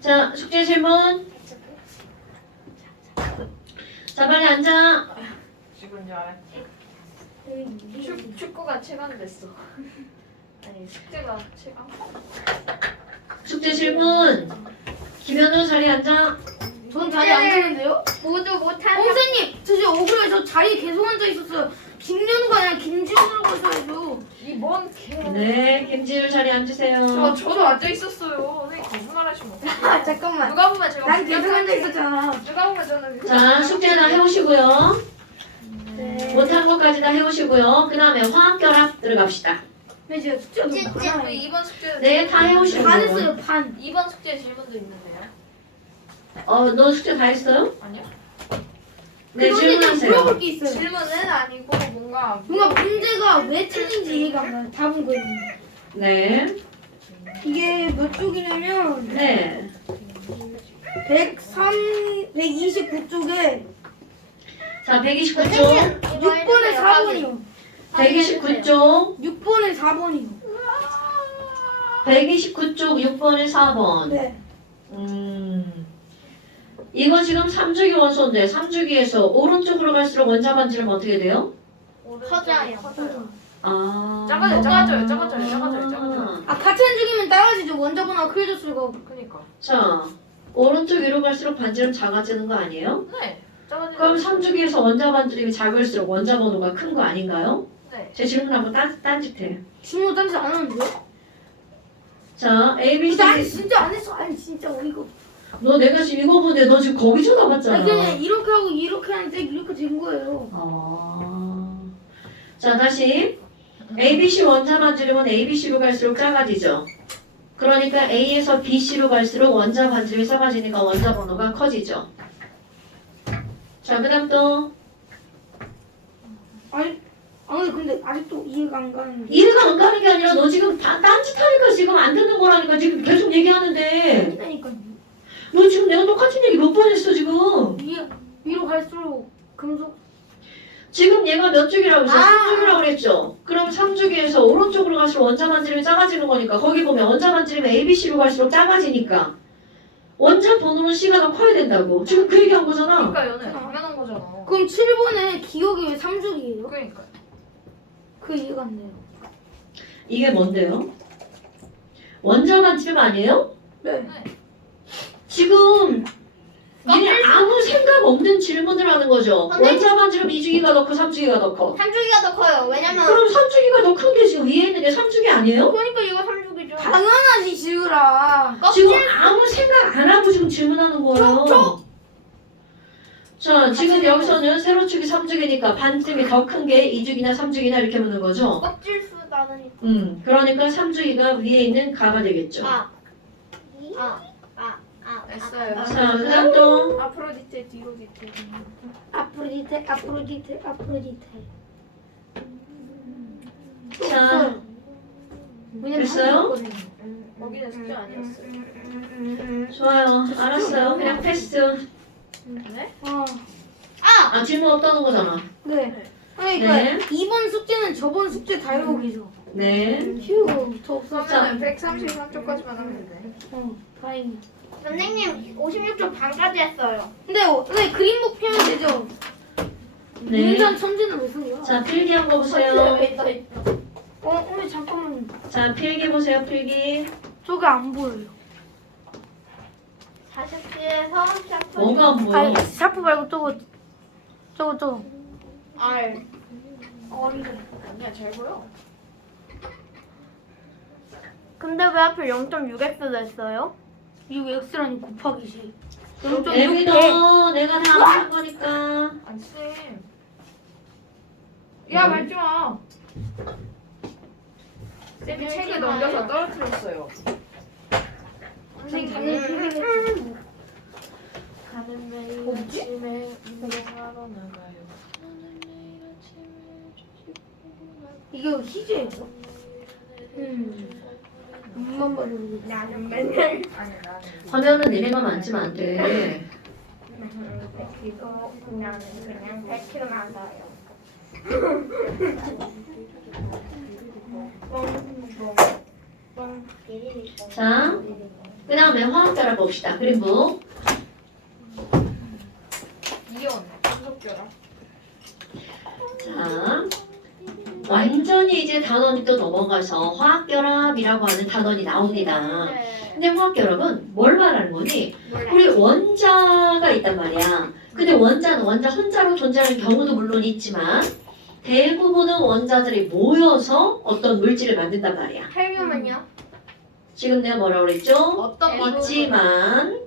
자, 숙제 질문. 자, 빨리 앉아. 죽은 줄 알았지? 축구가 체감됐어. 아니 숙제가 체감. 숙제 질문. 김현우 자리에 앉아. 전 자리 안 되는데요? 모두 못하는 선생님, 저 지금 억울해. 저 자리에 계속 앉아 있었어요. 김연우가 아니라 김지훈으로 가셔야죠. 이뭔 개. 네, 김지율 자리에 앉으세요. 저도 앉아 있었어요. 선생님 거짓말하시면 어떡해요? 아, 잠깐만. 누가 보면 제가 난 계속 앉아 있었잖아. 누가 보면 저는 자, 숙제 다 해오시고요. 네. 못한 것까지 다 해오시고요. 그 다음에 화학결합 들어갑시다. 근데 제가 숙제가 너무 찐찐 많아요. 2번 숙제. 네, 다 해오시고. 반 했어요, 반. 2번 숙제 질문도 있는데요. 너 숙제 다 했어요? 아니요. 네, 그 선생님 질문하세요. 물어볼 게 있어요. 질문은 아니고 뭔가 문제가 왜 틀린지 이해가 안 가요. 답은 거예요. 네. 이게 몇 쪽이냐면 네. 129쪽에 자, 129쪽. 6번에 4번이요. 129쪽. 6번에 4번이요. 129쪽 6번에 4번. 네. 이거 지금 3주기 원소인데 3주기에서 오른쪽으로 갈수록 원자 반지름 어떻게 돼요? 커져요. 아. 작아져요. 아, 같은 중이면 따라지죠. 원자번호가 크해졌을거. 그니까. 자, 오른쪽 위로 갈수록 반지름 작아지는 거 아니에요? 네. 작아지죠. 그럼 3주기에서 원자 반지름이 작을수록 원자 번호가 큰 거 아닌가요? 네. 제 질문하고 딴짓해. 질문 딴짓 안 하는데요? 자, A, B, C. 아니 진짜 안 했어. 아니 진짜 어이가 없어. 너 내가 지금 이거 보는데 너 지금 거기 쳐다봤잖아. 아니 그냥 이렇게 하고 이렇게 하는데 이렇게 된 거예요. 자, 다시. ABC 원자 반지름은 ABC로 갈수록 작아지죠. 그러니까 A에서 BC로 갈수록 원자 반지름이 작아지니까 원자 번호가 커지죠. 자, 그 다음 또. 아니 근데 아직도 이해가 안 가는데. 이해가 안 가는 게 아니라 너 지금 다 딴짓하니까 지금 안 듣는 거라니까 지금 계속 얘기하는데 아니니까 너 지금 내가 똑같은 얘기 몇 번 했어 지금. 위로 갈수록 금속. 지금 얘가 몇 주기라고 했어? 아. 3주기라고 그랬죠? 그럼 3주기에서 오른쪽으로 갈수록 원자 반지름이 작아지는 거니까 거기 보면 원자 반지름이 ABC로 갈수록 작아지니까 원자 번호는 C가 더 커야 된다고. 지금 그 얘기한 거잖아. 그러니까 연애 당연한 거잖아. 그럼 7번에 기억이 왜 3죽이에요? 그러니까. 그 이해가 안 돼요. 이게 뭔데요? 원자 반지름 아니에요? 네. 지금 니네 아무 생각 없는 질문을 하는 거죠. 선생님. 원자 반지름 2주기가 더 커, 3주기가 더 커. 3주기가 더 커요. 왜냐면 그럼 3주기가 더 큰 게 지금 위에 있는 게 3주기 아니에요? 그러니까 이거 3주기죠. 당연하지 지우라. 지금 아무 생각 안 하고 지금 질문하는 거예요. 자, 지금 여기서는 세로축이 3주기니까 반지름이 더 큰 게 2주기나 3주기나 이렇게 묻는 거죠. 껍질 수 나는 그러니까 3주기가 위에 있는 가가 되겠죠. 됐어요. 자, 그 다음 또. 앞으로 뒤태 뒤로 뒤태. 아프로디테. 자, 왜냐면 됐어요? 한국 거거든요. 거기는 숙제 아니었어요. 좋아요. 알았어요. 그냥 패스. 네? 아, 질문 없다는 거잖아. 네. 아니 네. 그러니까 2번 숙제는 저번 숙제 다 외우기죠. 네. 휴, 저 없었어. 그러면 133쪽까지만 하면 돼. 다행히. 선생님 56초 반까지 했어요. 근데 그림북 펴면 되죠. 네. 문장 천재는 왜 쓴 거야? 자, 필기 한 거 보세요. 어머니 잠깐만. 자, 필기 보세요, 필기. 저게 안 보여요. 40시에서 샤프 뭐가 안 보여? 아니 샤프 말고 저거. R 아니야 잘 보여. 근데 왜 하필 0.6x 냈어요? 이거 x라니 곱하기 식. 애기도 내가 다 하는 거니까. 아니 쌤. 야 말지 마. 쌤이 책을 넘겨서 떨어뜨렸어요. 선생님 가는 매일 뭐지? 아침에 운동하러 나가요. 이게 희재예요? 눈만 봐도 모르겠어. 나는 맨날 아니 나는 화면은 니네만 만지면 안 돼. 100kg 나는 그냥 100kg 나가요. 자, 그 다음에 화학결합 봅시다. 그림북. 이온 금속결합. 자, 완전히 이제 단원이 또 넘어가서 화학결합이라고 하는 단원이 나옵니다. 네. 근데 화학결합은 뭘 말하는 거니? 몰라. 우리 원자가 있단 말이야. 근데 원자는 원자 혼자로 존재하는 경우도 물론 있지만 대부분은 원자들이 모여서 어떤 물질을 만든단 말이야. 헬륨은요? 지금 내가 뭐라고 그랬죠? 어떤 있지만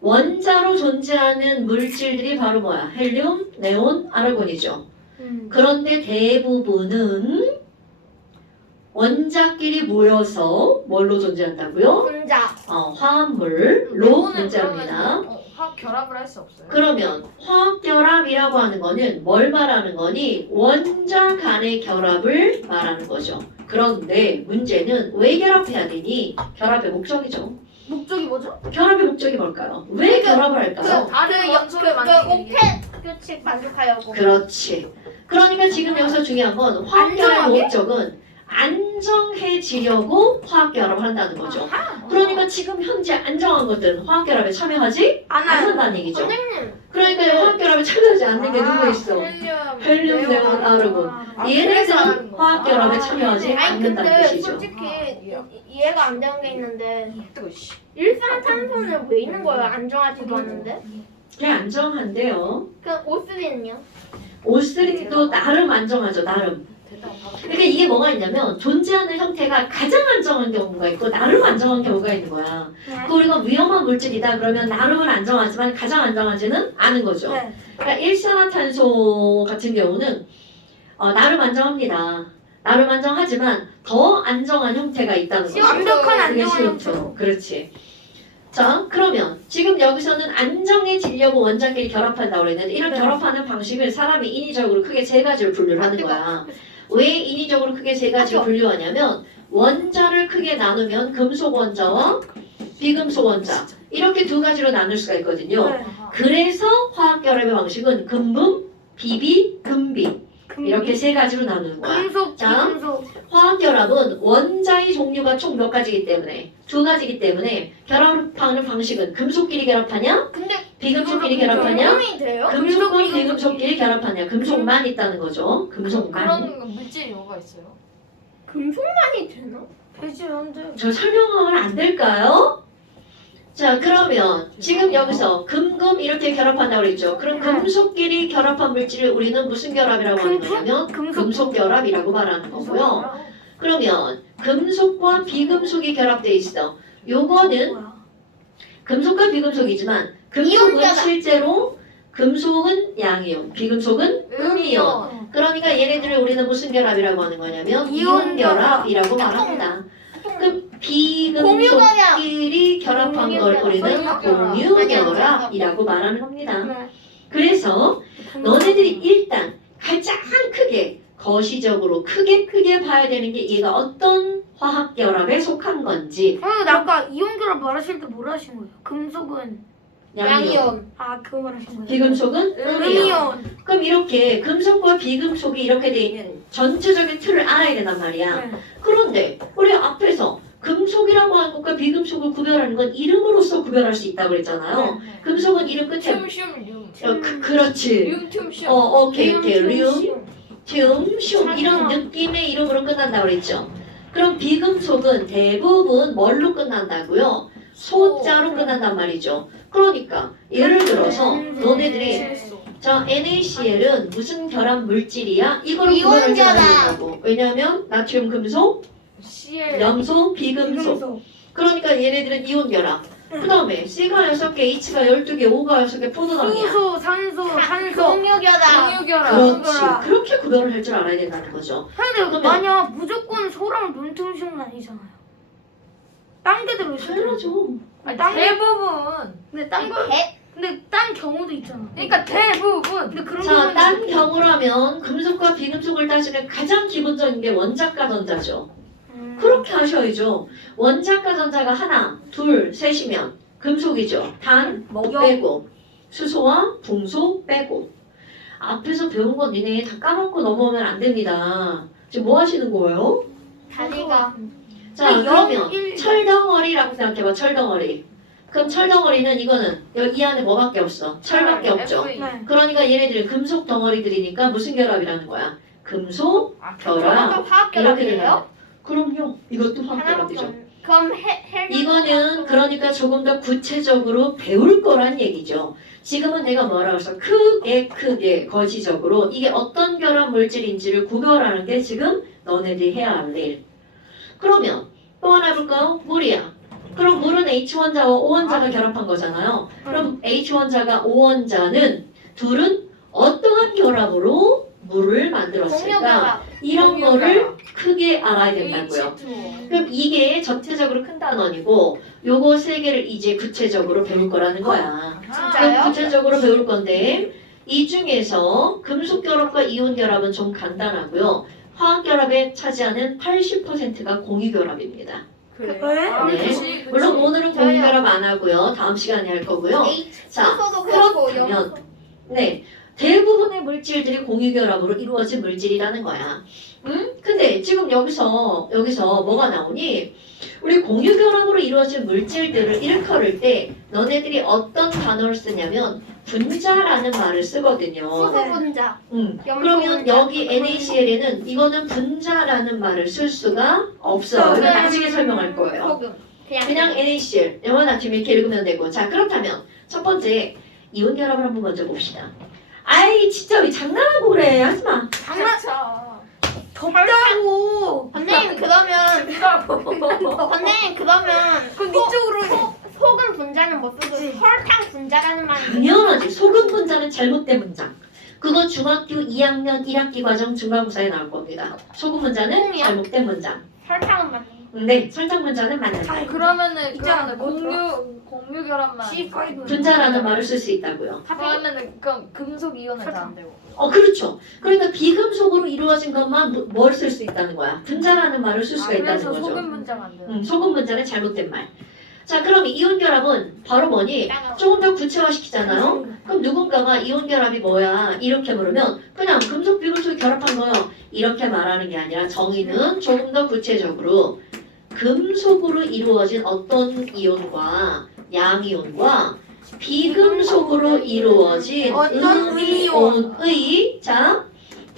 원자로 존재하는 물질들이 바로 뭐야? 헬륨, 네온, 아르곤이죠. 그런데 대부분은 원자끼리 모여서 뭘로 존재한다고요? 혼자. 화합물로 존재합니다. 화학 결합을 할 수 없어요. 그러면 화학결합이라고 하는 거는 뭘 말하는 거니? 원자 간의 결합을 말하는 거죠. 그런데 문제는 왜 결합해야 되니? 결합의 목적이죠. 목적이 뭐죠? 결합의 목적이 뭘까요? 왜 결합을 할까요? 다른 원소를 만들기 위해. 옥텟 규칙 만족하려고. 그렇지. 그러니까 지금 여기서 중요한 건 화학결합의 안정하게? 목적은 안정해지려고 화학결합을 한다는 거죠. 그러니까 지금 현재 안정한 것들은 화학결합에 참여하지 안 안 해요. 한다는 얘기죠. 선생님. 그러니까 화학결합에 참여하지 않는 게 누구 있어? 헬륨, 네온, 아르곤. 얘네들은 화학결합에 참여하지 아니 않는다는 근데 뜻이죠. 솔직히 이해가 안 되는 게 있는데 뜨거 씨. 일산탄소는 왜 있는 거예요? 안정하지도 않는데? 그냥 안정한데요. 그럼 O3는요? O3도 나름 안정하죠. 나름. 그러니까 이게 뭐가 있냐면 존재하는 형태가 가장 안정한 경우가 있고 나름 안정한 경우가 있는 거야. 그 우리가 위험한 물질이다 그러면 나름은 안정하지만 가장 안정하지는 않은 거죠. 네. 그러니까 일산화탄소 같은 경우는 나름 안정합니다. 나름 안정하지만 더 안정한 형태가 있다는 거죠. 완벽한 그게 안정한 CO2. 형태. 그렇지. 자, 그러면 지금 여기서는 안정해지려고 원자끼리 결합한다고 그랬는데 이런 결합하는 방식을 사람이 인위적으로 크게 세 가지로 분류를 하는 거야. 왜 인위적으로 크게 세 가지로 분류하냐면 원자를 크게 나누면 금속 원자와 비금속 원자 이렇게 두 가지로 나눌 수가 있거든요. 네. 그래서 화학결합의 방식은 금분, 비비, 금비 이렇게 세 가지로 나누는 거야. 금속, 자. 비금속. 화학결합은 원자의 종류가 총 몇 가지이기 때문에 두 가지이기 때문에 결합하는 방식은 금속끼리 결합하냐? 근데 비금속끼리 결합하냐? 이 돼요? 금속과 금속, 비금속끼리 결합하냐? 금속만 있다는 거죠. 금속만. 그런 물질이 뭐가 있어요? 금속만이 되나? 되지 않는데. 저 설명하면 안 될까요? 자 그러면 지금 여기서 금금 이렇게 결합한다고 그랬죠. 그럼 금속끼리 결합한 물질을 우리는 무슨 결합이라고 하는 거냐면 금속 결합이라고 말하는 거고요. 그러면 금속과 비금속이 결합돼 있어. 요거는 금속과 비금속이지만 금속은 이온이잖아. 실제로 금속은 양이온, 비금속은 음이온. 그러니까 얘네들을 우리는 무슨 결합이라고 하는 거냐면 이온 결합이라고 말합니다. 그럼 비금속끼리 결합한 걸 우리는 공유 결합이라고 말하는 겁니다. 네. 그래서 너네들이 일단 가장 크게 거시적으로 크게 봐야 되는 게 얘가 어떤 화학 결합에 속한 건지. 근데 아까 이온 결합 말하실 때 뭐라 하신 거예요? 금속은 양이온, 그거 말하신 거예요? 비금속은 음이온. 음이온. 그럼 이렇게 금속과 비금속이 이렇게 돼 있는 전체적인 틀을 알아야 된단 말이야. 네. 그런데 우리 앞에서 금속이라고 하는 것과 비금속을 구별하는 건 이름으로써 구별할 수 있다고 그랬잖아요. 금속은 이름 끝에 그렇지. 륨 오케이. 륨, 튬, 이런 느낌의 이름으로 끝난다고 그랬죠. 그럼 비금속은 대부분 뭘로 끝난다고요? 소자로 끝난단 말이죠. 그러니까 예를 들어서 너네들이 자 NaCl은 무슨 결합 물질이야? 이걸 구별할 줄 알아야 된다고. 왜냐하면 나트륨 금속, CL 염소, 비금속. 그러니까 얘네들은 이온 결합. 그 다음에 C가 6개, H가 12개, O가 6개 포도당이야. 수소, 산소, 탄소. 공유결합. 그렇지. 그렇게 구별을 할 줄 알아야 된다는 거죠. 근데 그러면- 만약 무조건 소랑 논퉁식은 아니잖아요. 딴 게대로 있어요. 당연하죠. 대부분. 근데 딴 거, 근데 딴 경우도 있잖아. 그러니까 대부분. 근데 그런 자, 경우는 딴 경우라면 금속과 비금속을 따지면 가장 기본적인 게 원자과 전자죠. 그렇게 하셔야죠. 원자과 전자가 하나, 둘, 셋이면 금속이죠. 단, 목 빼고 수소와 붕소 빼고. 앞에서 배운 건 니네 다 까먹고 넘어오면 안 됩니다. 지금 뭐 하시는 거예요? 다리가 자, 그러면 철덩어리라고 생각해봐. 철덩어리. 그럼 철덩어리는 이거는 여기 이 안에 뭐밖에 없어? 철밖에 없죠. FE. 네. 그러니까 얘네들은 금속 덩어리들이니까 무슨 결합이라는 거야? 금속 결합. 저것도 화학 이렇게 되는 결합이에요? 거야. 그럼요. 이것도 화학 하나밖에 결합이죠. 없는. 그럼 헬 이거는 그러니까 조금 더 구체적으로 배울 거란 얘기죠. 지금은 내가 뭐라고 했어? 크게 거시적으로 이게 어떤 결합 물질인지를 구별하는 게 지금 너네들이 해야 할 일. 그러면 또 하나 해볼까요? 물이야. 그럼 물은 H1자와 O1자가 결합한 거잖아요. 그럼 H1자가 O1자는 둘은 어떠한 결합으로 물을 만들었을까? 공유결합. 이런 거를 크게 알아야 된다고요. H2O. 그럼 이게 전체적으로 큰 단원이고 요거 세 개를 이제 구체적으로 배울 거라는 거야. 그럼 진짜요? 구체적으로 배울 건데 이 중에서 금속 결합과 이온 결합은 좀 간단하고요. 화학 결합에 차지하는 80%가 공유 결합입니다. 그래. 네. 그치. 물론 오늘은 공유 저요. 결합 안 하고요. 다음 시간에 할 거고요. 자, 수소도 그렇고 그렇다면 염소. 네. 대부분의 물질들이 공유 결합으로 이루어진 물질이라는 거야. 응? 근데 지금 여기서 뭐가 나오니? 우리 공유 결합으로 이루어진 물질들을 일컬을 때 너네들이 어떤 단어를 쓰냐면 분자라는 말을 쓰거든요. 수소 분자. 염소 그러면 분자. 여기 NaCl에는 이거는 분자라는 말을 쓸 수가 없어요. 이거 나중에 설명할 거예요. 소금. 그냥 NaCl, 영어 나트륨 이렇게 읽으면 되고. 자, 그렇다면 첫 번째 이온 결합을 한번 먼저 봅시다. 아이 진짜 왜 장난하고 그래. 하지마. 장난쳐. 덥다고. 선생님 그러면 선생님 그러면 그럼 이쪽으로 해. 소금 분자는 못 쓰고 설탕 분자라는 말이 당연하지. 소금 분자는 잘못된 문장. 그건 중학교 2학년 1학기 과정 중간고사에 나올 겁니다. 소금 분자는 잘못된 문장. 설탕은 맞는 네, 설탕 분자는 맞는다. 그러면은 있잖아, 공유 결합만. C5. 분자라는 말을 쓸 수 있다고요. 그러면은 그럼 금속 이온은 안 되고. 그렇죠. 그러니까 비금속으로 이루어진 것만 뭘 쓸 수 있다는 거야. 분자라는 말을 쓸 수가 있다는 그래서 거죠. 소금 분자가 안 돼요. 소금 분자는 잘못된 말. 자, 그럼 이온 결합은 바로 뭐니? 조금 더 구체화시키잖아요. 그럼 누군가가 이온 결합이 뭐야? 이렇게 물으면 그냥 금속 비금속이 결합한 거요. 이렇게 말하는 게 아니라 정의는 조금 더 구체적으로 금속으로 이루어진 어떤 이온과 양이온과 비금속으로 이루어진 어떤 음이온의 자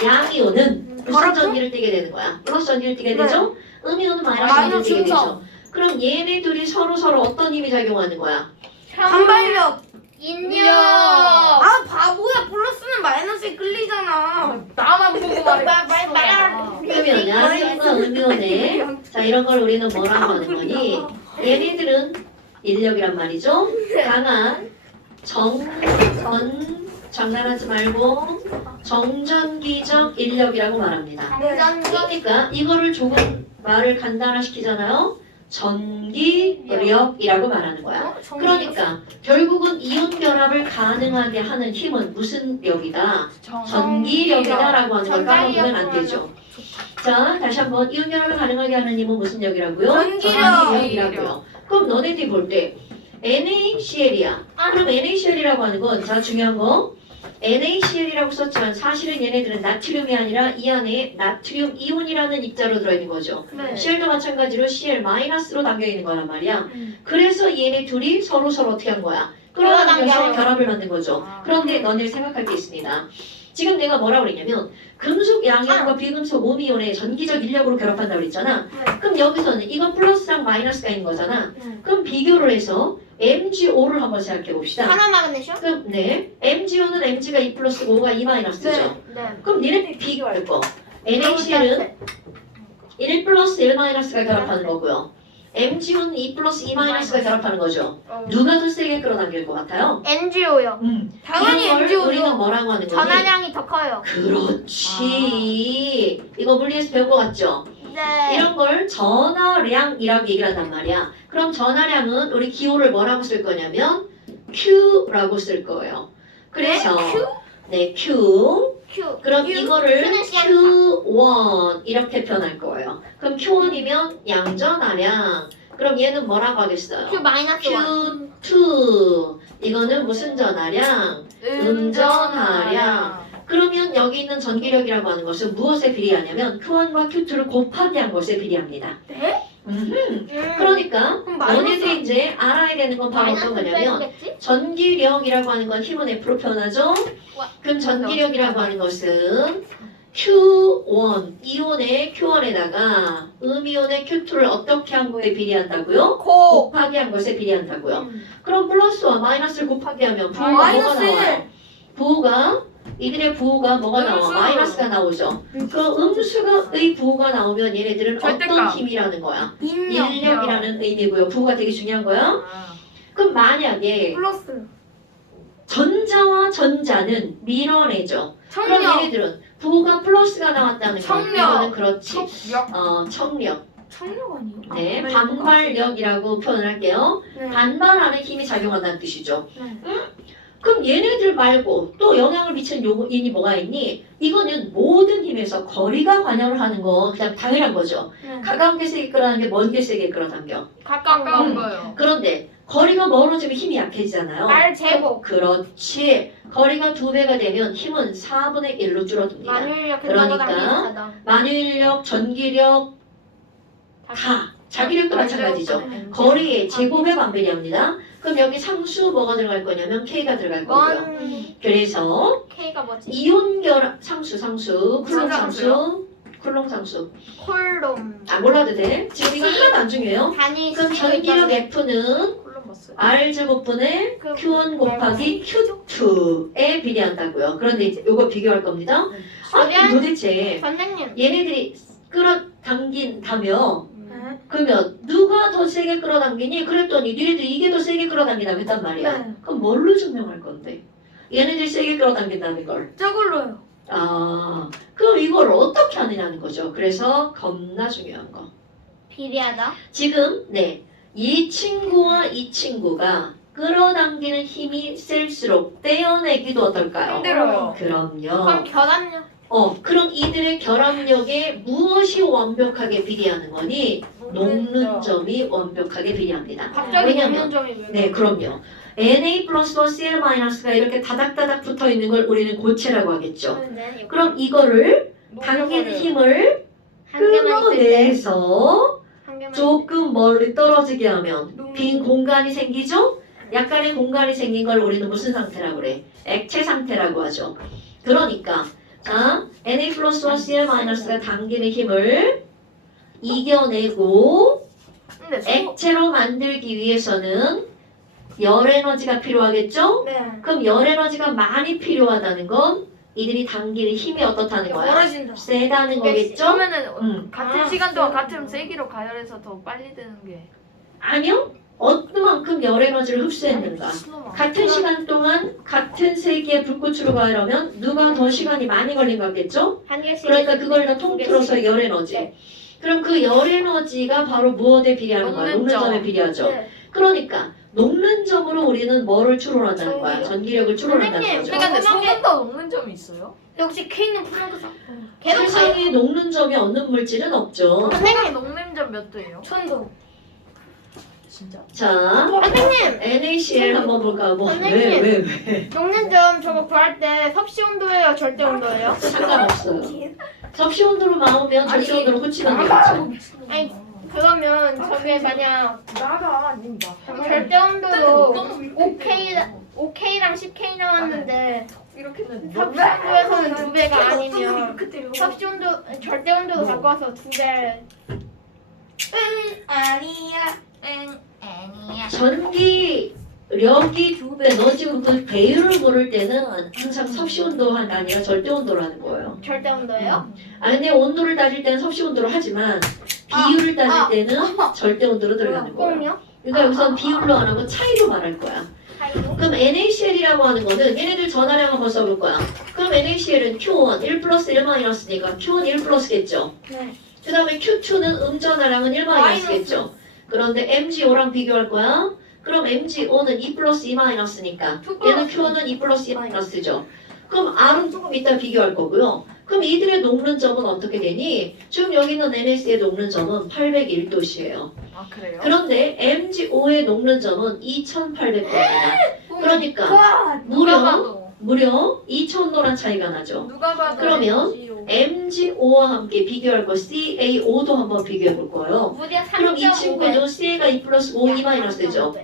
양이온은 무슨 뭐라고? 전기를 띠게 되는 거야? 플러스 전기를 띠게 되죠? 음이온은 마이너스 전기를 마이너스 띠게 증성. 되죠. 그럼 얘네 둘이 서로 어떤 힘이 작용하는 거야? 반발력. 인력. 아 바보야. 플러스는 마이너스에 끌리잖아. 나만 보고 말해. 그러면 양이온과 음이온에 자 이런 걸 우리는 뭐라고 하는 거니? 얘네들은 인력이란 말이죠. 강한 장난하지 말고 정전기적 인력이라고 말합니다. 그러니까 이거를 조금 말을 간단화시키잖아요. 전기력이라고 말하는 거야. 그러니까 결국은 이온 결합을 가능하게 하는 힘은 무슨 력이다? 전기력이다라고 하는 걸 까먹으면 안 되죠. 자, 다시 한번 이온 결합을 가능하게 하는 힘은 무슨 력이라고요? 전기력. 전기력이라고요. 그럼 너네들이 볼 때 NaCl이야. 그럼 NaCl이라고 하는 건 자 중요한 거 NaCl이라고 썼지만 사실은 얘네들은 나트륨이 아니라 이 안에 나트륨 이온이라는 입자로 들어있는 거죠. 네. Cl도 마찬가지로 Cl-로 담겨있는 거란 말이야. 그래서 얘네 둘이 서로 어떻게 한 거야? 끌어당겨서 결합을 만든 거죠. 그런데 너네 생각할 게 있습니다. 지금 내가 뭐라고 그랬냐면 금속 양이온과 비금속 오미온의 전기적 인력으로 결합한다고 그랬잖아. 그럼 여기서는 이건 플러스랑 마이너스가 있는 거잖아. 그럼 비교를 해서 MgO를 한번 생각해 봅시다. 하나 마그네슘? 그럼 네, MgO는 Mg가 2 플러스고 O가 2 마이너스죠. 네. 그럼 니네들이 비교할 거. NaCl은 1 플러스 1 마이너스가 결합하는 거고요. MgO는 2 플러스 2 마이너스가 결합하는 거죠. 누가 더 세게 끌어당길 것 같아요? NGO요. 당연히 이런 걸 MgO 죠. 우리는 뭐라고 하는 거지? 전화량이 더 커요. 그렇지. 이거 물리에서 배운 거 같죠? 네. 이런 걸 전하량이라고 얘기를 한단 말이야. 그럼 전하량은 우리 기호를 뭐라고 쓸 거냐면 Q라고 쓸 거예요. 그래서 네, Q. Q. 그럼 Q. 이거를 Q는 CN. Q1 이렇게 표현할 거예요. 그럼 Q1이면 양전하량. 그럼 얘는 뭐라고 하겠어요? Q 마이너스 1. Q2. 이거는 무슨 전하량? 음전하량. 그러면 여기 있는 전기력이라고 하는 것은 무엇에 비례하냐면 Q1과 Q2를 곱하기 한 것에 비례합니다. 네? 그러니까 그럼 마이너스 너네들이 이제 알아야 되는 건 바로 어떤 거냐면 빼겠지? 전기력이라고 하는 건 힘은 F로 표현하죠. 와, 그럼 전기력이라고 하는 것은 Q1, 이온의 Q1에다가 음이온의 Q2를 어떻게 한 거에 비례한다고요? 곱하기 한 것에 비례한다고요. 그럼 플러스와 마이너스를 곱하기 하면 부호가 뭐가 마이너스. 나와요? 부호가 이들의 부호가 뭐가 나와? 음수. 마이너스가 나오죠. 그럼 음수가의 부호가 나오면 얘네들은 어떤 절대값. 힘이라는 거야? 인력. 인력이라는 의미고요. 부호가 되게 중요한 거야. 그럼 만약에 플러스. 전자와 전자는 밀어내죠. 그럼 청력. 얘네들은 부호가 플러스가 나왔다는 거. 청력. 이거는 그렇지. 역. 청력. 청력 아니에요? 네, 반발력이라고 표현을 할게요. 네. 반발하는 힘이 작용한다는 뜻이죠. 네. 그럼 얘네들 말고 또 영향을 미치는 요인이 뭐가 있니? 이거는 모든 힘에서 거리가 관여를 하는 거 그냥 당연한 거죠. 네. 가까운 게 세게 끌어당겨, 먼 게 세게 끌어당겨. 가까운 거요. 그런데 거리가 멀어지면 힘이 약해지잖아요. 말 제곱. 그렇지. 거리가 2배가 되면 힘은 4분의 1로 줄어듭니다. 만유인력 그러니까 비슷하다. 만유인력, 전기력 다 자기력도 마찬가지죠. 네. 거리의 제곱에 반비례합니다. 그럼 여기 상수 뭐가 들어갈 거냐면 K가 들어갈 거고요. 그래서 K가 뭐지? 이온 결합 상수 쿨롱 무슨 상수 쿨롱 상수 콜롬. 아 몰라도 돼. 지금 이거 하나도 안 중요해요. 단위 그럼 C로 전기력 있던데. F는 콜럼버스. R 제곱분의 그 Q1 곱하기 Q2에 비례한다고요. 그런데 이제 이거 비교할 겁니다. 아 도대체 선생님. 얘네들이 끌어당긴다며 네. 그러면 누가 더 세게 끌어당기니? 그랬더니 니네들 이게 더 세게 끌어당긴다고 했단 말이야. 네. 그럼 뭘로 증명할 건데? 얘네들이 세게 끌어당긴다는 걸. 저걸로요. 아, 그럼 이걸 어떻게 하느냐는 거죠. 그래서 겁나 중요한 거. 비례하다. 지금 이 친구와 이 친구가 끌어당기는 힘이 셀수록 떼어내기도 어떨까요? 힘들어요. 그럼 그럼요. 결합력. 그럼 이들의 결합력에 무엇이 완벽하게 비례하는 거니? 녹는 점이 완벽하게 비례합니다. 갑자기 왜냐면- 녹는 점이 왜? 네, 그럼요. Na 플러스와 Cl 마이너스가 이렇게 다닥다닥 붙어 있는 걸 우리는 고체라고 하겠죠. 네. 그럼 이거를 당기는 힘을 한 개만 있을 때. 끌어내서 한 개만. 조금 멀리 떨어지게 하면 빈 공간이 생기죠? 약간의 공간이 생긴 걸 우리는 무슨 상태라고 그래? 액체 상태라고 하죠. 그러니까 자, Na 플러스와 Cl 마이너스가 당기는 힘을 이겨내고 근데 액체로 만들기 위해서는 열 에너지가 필요하겠죠? 네. 그럼 열 에너지가 많이 필요하다는 건 이들이 당기는 힘이 어떻다는 거야? 멀어진다. 세다는 거겠죠? 그러면은 같은 아, 시간 동안 세다. 같은 세기로 가열해서 더 빨리 되는 게. 아니요. 어느 만큼 열 에너지를 흡수했는가? 같은 시간 동안 같은 세기의 불꽃으로 가려면 누가 더 시간이 많이 걸린 거겠죠? 한 개씩. 그러니까 그걸 다 통틀어서 열 에너지. 네. 그럼 그 열 에너지가 바로 무엇에 비례하는 거야? 녹는 녹는 점. 점에 비례하죠. 네. 그러니까 녹는 점으로 우리는 뭐를 추론한다는 거야? 전기력을 추론한다는 선생님, 거죠. 그러니까 근데 조그맣게- 소금 더 녹는 점이 있어요? 역시 K는 프랑크 사. 계속 세상에 녹는 점이 없는 물질은 없죠. 선생님 녹는 점 몇 도예요? 천도. 진짜? 자, 선생님. NaCl 한번 볼까? 뭐, 선생님. 왜? 녹는 점 저거 구할 때 섭씨 온도예요, 절대 온도예요? 상관없어요. 접시 온도로 나오면 절대 아니, 온도로 꽂히면 나가. 되겠죠. 아니 그러면 저게 만약 나가 아닙니다. 절대 온도로 5K랑 10K 나왔는데 이렇게는 섭씨 온도에서는 2배가 아니면 이렇게 때려. 섭씨 온도 절대 온도도 바꿔서 2배. 아니야. 아니야. 전기력이 2배. 너 지금 그 배율을 고를 때는 항상 섭씨 온도가 아니라 절대 온도로 하는 거예요. 절대 온도예요? 아 근데 온도를 따질 때는 섭씨 온도로 하지만 비율을 따질 때는 절대 온도로 들어가는 거예요. 꽁요? 그러니까 여기서는 비율로 안 하고 차이로 말할 거야. 차이로? 그럼 NaCl이라고 하는 거는 얘네들 전화량 한번 써볼 거야. 그럼 NaCl은 Q1 1 플러스 1 마이너스니까 Q1 1 플러스겠죠. 네. 그 다음에 Q2는 음전화량은 1 마이너스겠죠. 그런데 MgO랑 비교할 거야. 그럼 MgO는 2 플러스 2 마이너스니까 얘는 Q1은 2 플러스 2 마이너스죠. 그럼 R은 조금 이따 비교할 거고요. 그럼 이들의 녹는 점은 어떻게 되니? 지금 여기 있는 NaC의 녹는 점은 801도씨예요. 아 그래요? 그런데 MgO의 녹는 점은 2800도입니다. 그러니까 와. 누가 무려 봐도 2000도란 차이가 나죠. 누가 봐도 그러면 MgO와 함께 비교할 거 CaO도 한번 비교해 볼 거예요. 무려 그럼 이 3.5배. 친구도 CA가 2 플러스 5, 2 마이너스 되죠.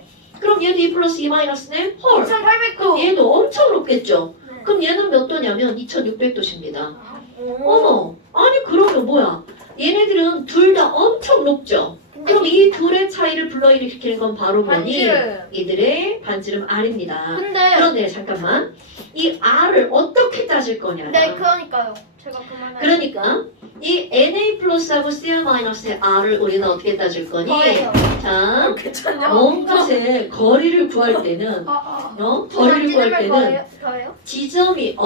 그럼 얘도 2 플러스 2 마이너스네? 헐. 2800도. 얘도 엄청 높겠죠. 네. 그럼 얘는 몇 도냐면 2600도십니다. 오. 어머, 아니 그러면 뭐야? 얘네들은 둘 다 엄청 높죠. 그럼 이 둘의 차이를 불러일으키는 건 바로 뭐니? 반지름. 이들의 반지름 R입니다. 근데 그런데 잠깐만, 이 R을 어떻게 따질 거냐? 네, 그러니까요. 제가 그 말을. 그러니까 이 Na 플러스하고 Cl 마이너스의 R을 우리는 어떻게 따질 거니? 거예요. 자, 괜찮냐? 먼 것의 거리를 구할 때는 거리를 구할 때는 더해요? 지점이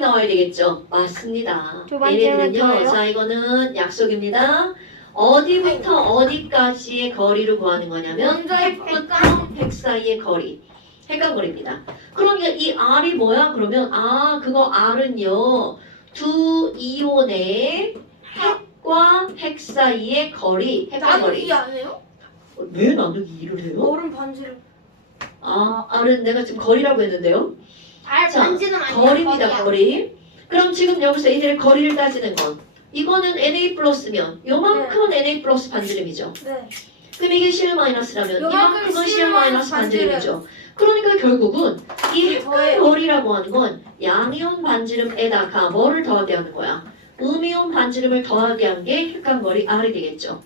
나와야 되겠죠. 맞습니다. 두 번째는 얘네들은요. 뭐예요? 자, 이거는 약속입니다. 어디부터 어디까지의 거리를 구하는 거냐면 원자의 핵부터 핵 사이의 거리. 핵간거리입니다. 그러니까 이 R이 뭐야? 그러면 그거 R은요. 두 이온의 핵과 핵 사이의 거리, 핵간거리. 나누기 안 해요? 왜 나누기 2를 해요? 얼음 반지름. R은 내가 지금 거리라고 했는데요. 알 자, 반지름 아니야. 거리입니다, 거리야. 거리. 그럼 지금 여기서 이들의 거리를 따지는 건 이거는 Na 플러스면 요만큼은 Na 플러스 반지름이죠. 네. 그럼 이게 Cl 마이너스라면 요만큼 이만큼은 Cl Cl 마이너스 반지름이죠. 그러니까 결국은 이 핵간 거리라고 하는 건 양이온 반지름에다가 뭐를 더하게 하는 거야? 음이온 반지름을 더하게 한 게 핵간 거리 R이 되겠죠.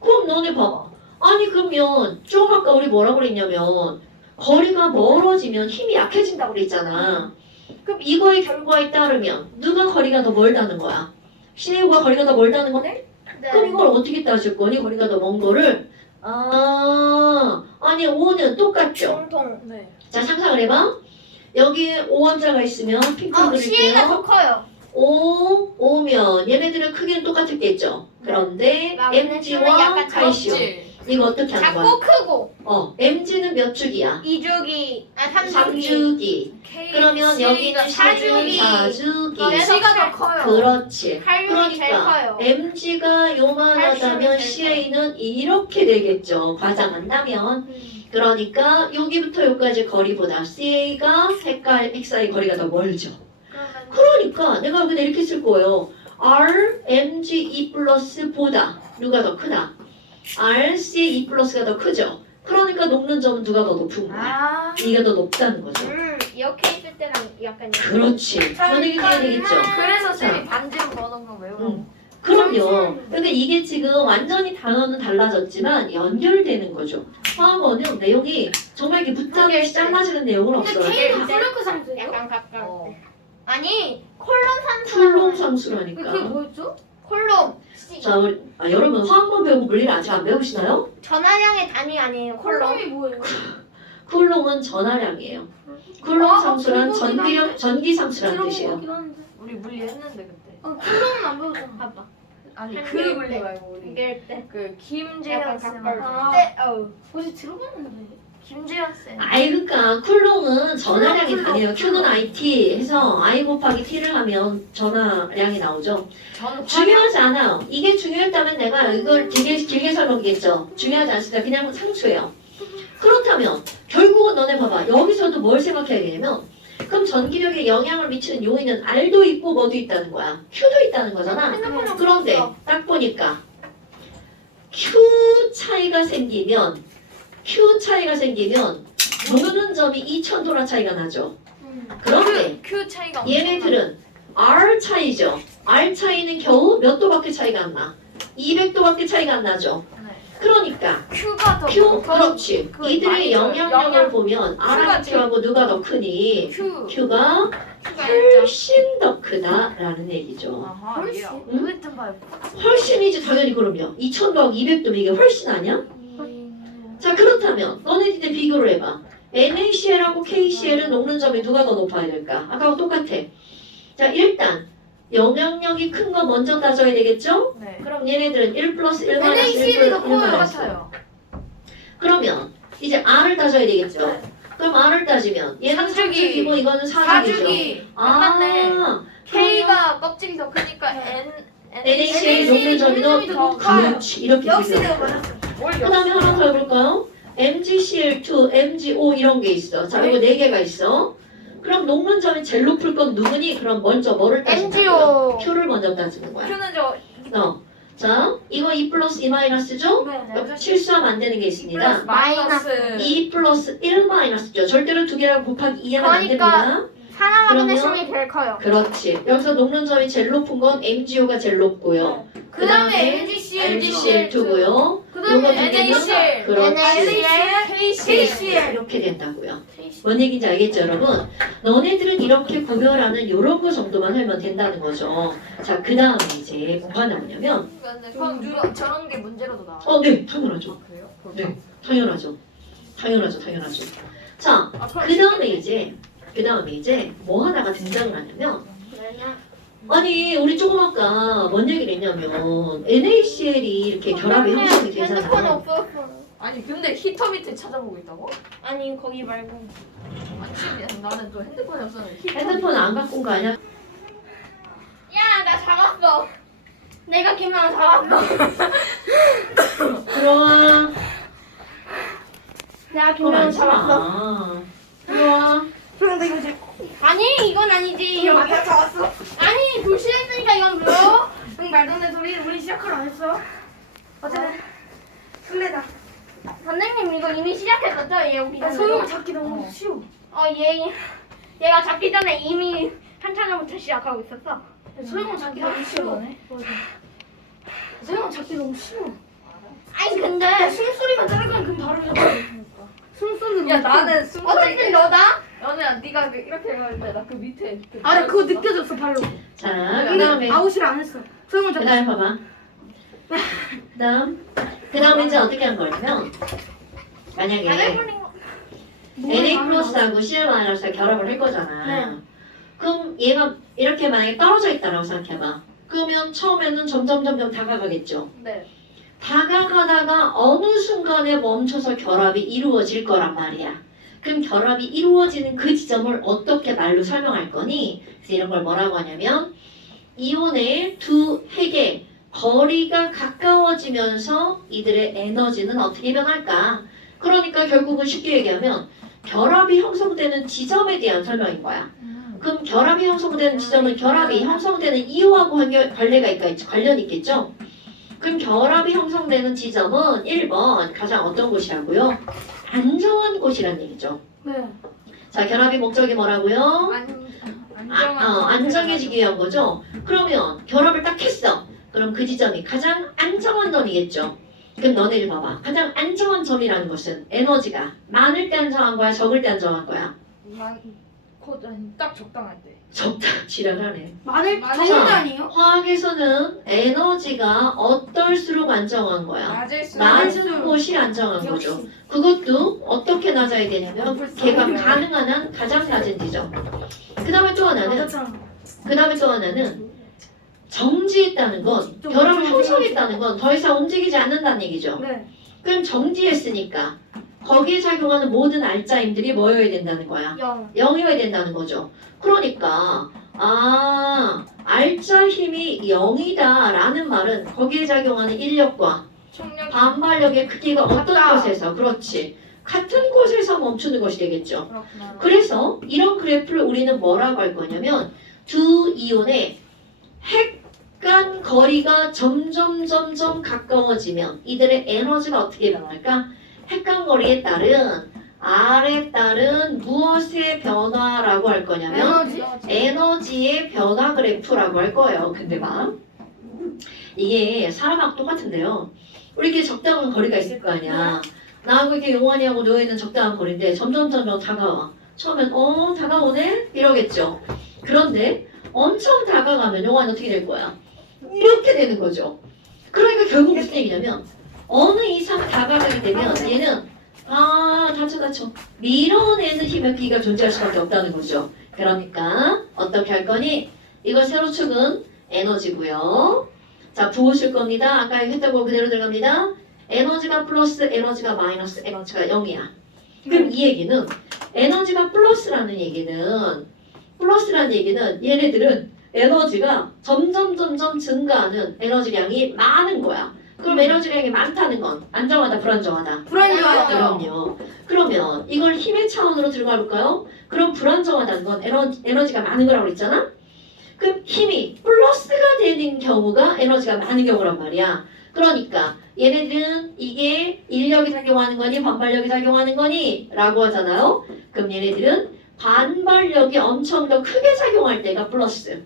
그럼 너네 봐봐. 아니 그러면 좀 아까 우리 뭐라고 그랬냐면 거리가 멀어지면 힘이 약해진다고 그랬잖아. 그럼 이거의 결과에 따르면 누가 거리가 더 멀다는 거야? CAO가 거리가 더 멀다는 거네? 그럼 이걸 어떻게 따질 거니? 거리가 더 먼 거를 아니 5는 똑같죠? 공통. 네. 자 상상을 해봐. 여기에 5원자가 있으면 핑크 C가 더 그릴게요. 커요. 5면 얘네들은 크기는 똑같았겠죠? 그런데 Mg와 약간 칼슘 이거 어떻게 하는 거야? 작고 크고. Mg는 몇 주기야? 2주기. 3주기. 3주기. 그러면 여기는 4주기. 4주기. C가 더 커요. 그렇지. 칼륨이 제일 그러니까 커요. Mg가 요만하다면 칼슘이 제일 CA는 이렇게 되겠죠. 과장한다면. 그러니까 여기부터 여기까지 거리보다 CA가 핵 사이 거리가 더 멀죠. 그러니까 내가 여기다 이렇게 쓸 거예요. R, Mg, E 플러스보다 누가 더 크다? R, CA, E 플러스가 더 크죠. 그러니까 녹는 점은 누가 더 높은 거야? 이게 더 높다는 거죠. 이렇게 있을 때랑 약간 이렇게. 그렇지. 연예계 해야 되겠죠. 그래서 쌤이 반지름 거는 거 외우라고. 그럼요. 그러니까 이게 지금 완전히 단어는 달라졌지만 연결되는 거죠. 화학어는 내용이 정말 이렇게 붙잡고 잘라지는 내용은 근데 없어요. K는 플랭크 상수예요? 약간 가까울 때. 아니 콜롬 산수. 쿨롱 상수라니까. 그게 뭐였죠? 콜롬. 자, 우리, 여러분 화학만 배우고 물리를 아직 안 배우시나요? 전화량의 단위 아니에요. 콜롬. 콜롬이 뭐예요? 쿨롱은 전하량이에요. 쿨롱 상수란 전기 상수라는 뜻이에요. 들어보긴 하는데. 우리 물리 했는데 그때. 콜롬은 안 배웠잖아. 봐봐. 아니 한 그 개월 물리 때. 말고 우리 이길 때. 그 약간 김재현 쌤 가까울 아. 때. 어제 들어봤는데. 김재현 쌤 아이 그러니까 쿨롱은 전하량이 단위예요. Q는 IT 해서 I 곱하기 T를 하면 전하량이 나오죠. 저는 중요하지 않아요. 이게 중요했다면 내가 이걸 되게 길게 설명하겠죠. 중요하지 않습니다. 그냥 상수예요. 그렇다면 결국은 너네 봐봐. 여기서도 뭘 생각해야 되냐면 그럼 전기력에 영향을 미치는 요인은 R도 있고 뭐도 있다는 거야. Q도 있다는 거잖아. 그런데 딱 보니까 Q 차이가 생기면 녹는 점이 2000도라 차이가 나죠. 그런데 Q 차이가 엄청 얘네들은 R 차이죠. R 차이는 겨우 몇 도밖에 차이가 안 나. 200도밖에 차이가 안 나죠. 네. 그러니까 Q가 더 Q 그렇지. 그 이들의 많이 영향력을 영향- 보면 R하고 Q가 Q하고 누가 더 크니? Q Q가 Q가 일정 훨씬 더 크다라는 얘기죠. 아하 훨씬? 이해요. 응? 그랬던 봐요. 훨씬이지 당연히 그럼요. 2000도하고 200도면 이게 훨씬 아니야? 자 그렇다면 너네들 비교를 해봐. NaCl하고 KCl은 녹는 점이 누가 더 높아야 될까? 아까하고 똑같아. 자 일단 영향력이 큰 거 먼저 따져야 되겠죠? 네. 그럼 얘네들은 1 플러스 1 마이너스 1 NaCl이 플러스 더 1 커요. 마이너스 같아요. 그러면 이제 R을 따져야 되겠죠? 네. 그럼 R을 따지면 얘는 삼주기. 3주기고 이거는 4주기죠. 사주기 아 K가 껍질이 더 크니까 NaCl이 녹는 점이 더 높아요. 그렇지 이렇게 역시 비교해. 내가 맞았어. 그 다음에 하나 더 해볼까요? MgCl2, MgO 이런 게 있어. 자, 이거 4개가 있어. 그럼 녹는점이 제일 높을 건 누구니? 그럼 먼저 뭐를 따진다고요? NGO. Q를 먼저 따지는 거야. Q는 저 자, 이거 2 플러스 2 마이너스죠? 네. 실수하면 안 되는 게 있습니다. 마이너스 2 플러스 1 마이너스죠. 절대로 두 개랑 곱하기 2하면 안 그러니까 됩니다. 하나만 그러면- 했으면 제일 커요. 그렇지. 여기서 녹는 점이 제일 높은 건 MGO가 제일 높고요. 그 다음에 MGCL, MGCL2고요. 그다음에 NaCl, 그렇지. KCl 이렇게 된다고요. 뭔 얘기인지 알겠죠, 여러분? 너네들은 이렇게 구별하는 이런 거 정도만 하면 된다는 거죠. 자, 그 다음에 이제 뭐가 나오냐면 근데 그럼 저런 게 문제로도 나와. 네, 당연하죠. 그래요? 네, 당연하죠. 당연하죠. 자, 아, 그럼 그 다음에 이제 뭐 하나가 등장을 하냐면 아니 우리 조금 아까 뭔 얘기를 했냐면 NaCl이 이렇게 결합이 형성이 핸드폰이 되잖아. 없었어. 아니 근데 히터 밑에 찾아보고 있다고? 아니 거기 말고. 아니 지금 나는 또 핸드폰이 없었는데 핸드폰 안 갖고 온 거 아니야? 야, 나 잡았어. 내가 김나는 잡았어. 들어와. 내가 그거 김나는 많지 잡았어. 마. 들어와. 그런데 이거 제 아니, 이건 아니지. 이거 맞아 잡았어? 아니, 불신했으니까 이건 뭐야? 응, 말도 안 되는 소리. 우리 시작을 안 했어. 어쨌든 술래다. 선생님 이거 이미 시작했었죠? 얘 오기 전에. 소용을 잡기 너무 쉬워. 얘가 잡기 전에 이미 한참 전부터 시작하고 있었어. 소용을 잡기 너무 쉬워. 소용을 잡기 너무 쉬워. 아니 근데 숨소리만 자르면 그럼 바로 잡아. 숨소리는 야 나는 숨소리 어쨌든 너다. 연우야 네가 이렇게 했는데 나 그 밑에 나 그거 느껴졌어 발로. 자, 그 근데 다음에 아웃을 안 했어. 소용을 그 잡기. 다음에 봐봐. 그 다음에 이제 어떻게 한 거냐면 만약에 Na 플러스하고 Cl 마이너스가 결합을 할 거잖아. 네. 그럼 얘가 이렇게 만약에 떨어져 있다라고 생각해봐. 그러면 처음에는 점점 다가가겠죠. 네. 다가가다가 어느 순간에 멈춰서 결합이 이루어질 거란 말이야. 그럼 결합이 이루어지는 그 지점을 어떻게 말로 설명할 거니? 그래서 이런 걸 뭐라고 하냐면 이온의 두 핵의 거리가 가까워지면서 이들의 에너지는 어떻게 변할까? 그러니까 결국은 쉽게 얘기하면 결합이 형성되는 지점에 대한 설명인 거야. 그럼 결합이 형성되는 지점은 결합이 형성되는 이유하고 관련이 있겠죠? 그럼 결합이 형성되는 지점은 1번 가장 어떤 곳이라고요? 안정한 곳이란 얘기죠. 네. 자, 결합의 목적이 뭐라고요? 안정해지기 위한 거죠. 그러면 결합을 딱 했어. 그럼 그 지점이 가장 안정한 점이겠죠. 그럼 너네들 봐봐. 가장 안정한 점이라는 것은 에너지가 많을 때 안정한 거야, 적을 때 안정한 거야? 딱 적당할 때. 지랄하네. 마늘 마늘. 정도 아니에요? 화학에서는 에너지가 어떨수록 안정한 거야? 낮을수록 낮은 곳이 안정한 거죠. 그것도 어떻게 낮아야 되냐면 걔가 가능한 한 가장 낮은 지점. 그 다음에 또 하나는 정지했다는 건 결합을 형성했다는 건 더 이상 움직이지 않는다는 얘기죠. 네. 그럼 정지했으니까 거기에 작용하는 모든 알짜임들이 뭐여야 된다는 거야? 0이어야 된다는 거죠. 그러니까 알짜 힘이 0이다라는 말은 거기에 작용하는 인력과 총력 반발력의 크기가 어떤 같다. 곳에서 그렇지 같은 곳에서 멈추는 것이 되겠죠. 그렇구나. 그래서 이런 그래프를 우리는 뭐라고 할 거냐면 두 이온의 핵 간 거리가 점점 가까워지면 이들의 에너지가 어떻게 변할까? 핵간 거리에 따른 R에 따른 무엇의 변화라고 할 거냐면 에너지의 변화 그래프라고 할 거예요. 근데 막 이게 사람하고 똑같은데요. 우리끼리 적당한 거리가 있을 거 아니야. 나하고 이렇게 용환이하고 너희는 적당한 거리인데 점점 다가와. 처음엔 다가오네? 이러겠죠. 그런데 엄청 다가가면 용환이 어떻게 될 거야? 이렇게 되는 거죠. 그러니까 결국 무슨 얘기냐면 어느 이상 다가가게 되면 얘는 다쳐 밀어내는 힘의 비가 존재할 수밖에 없다는 거죠. 그러니까 어떻게 할 거니? 이거 세로축은 에너지고요. 자, 부으실 겁니다. 아까 했던 거 그대로 들어갑니다. 에너지가 플러스, 에너지가 마이너스, 에너지가 0이야. 그럼 이 얘기는 에너지가 플러스라는 얘기는 얘네들은 에너지가 점점 증가하는 에너지량이 많은 거야. 그럼 에너지가 이게 많다는 건 안정하다, 불안정하다? 불안정하죠. 그럼요. 그러면 이걸 힘의 차원으로 들어가 볼까요? 그럼 불안정하다는 건 에너지가 많은 거라고 그랬잖아? 그럼 힘이 플러스가 되는 경우가 에너지가 많은 경우란 말이야. 그러니까 얘네들은 이게 인력이 작용하는 거니 반발력이 작용하는 거니? 라고 하잖아요. 그럼 얘네들은 반발력이 엄청 더 크게 작용할 때가 플러스.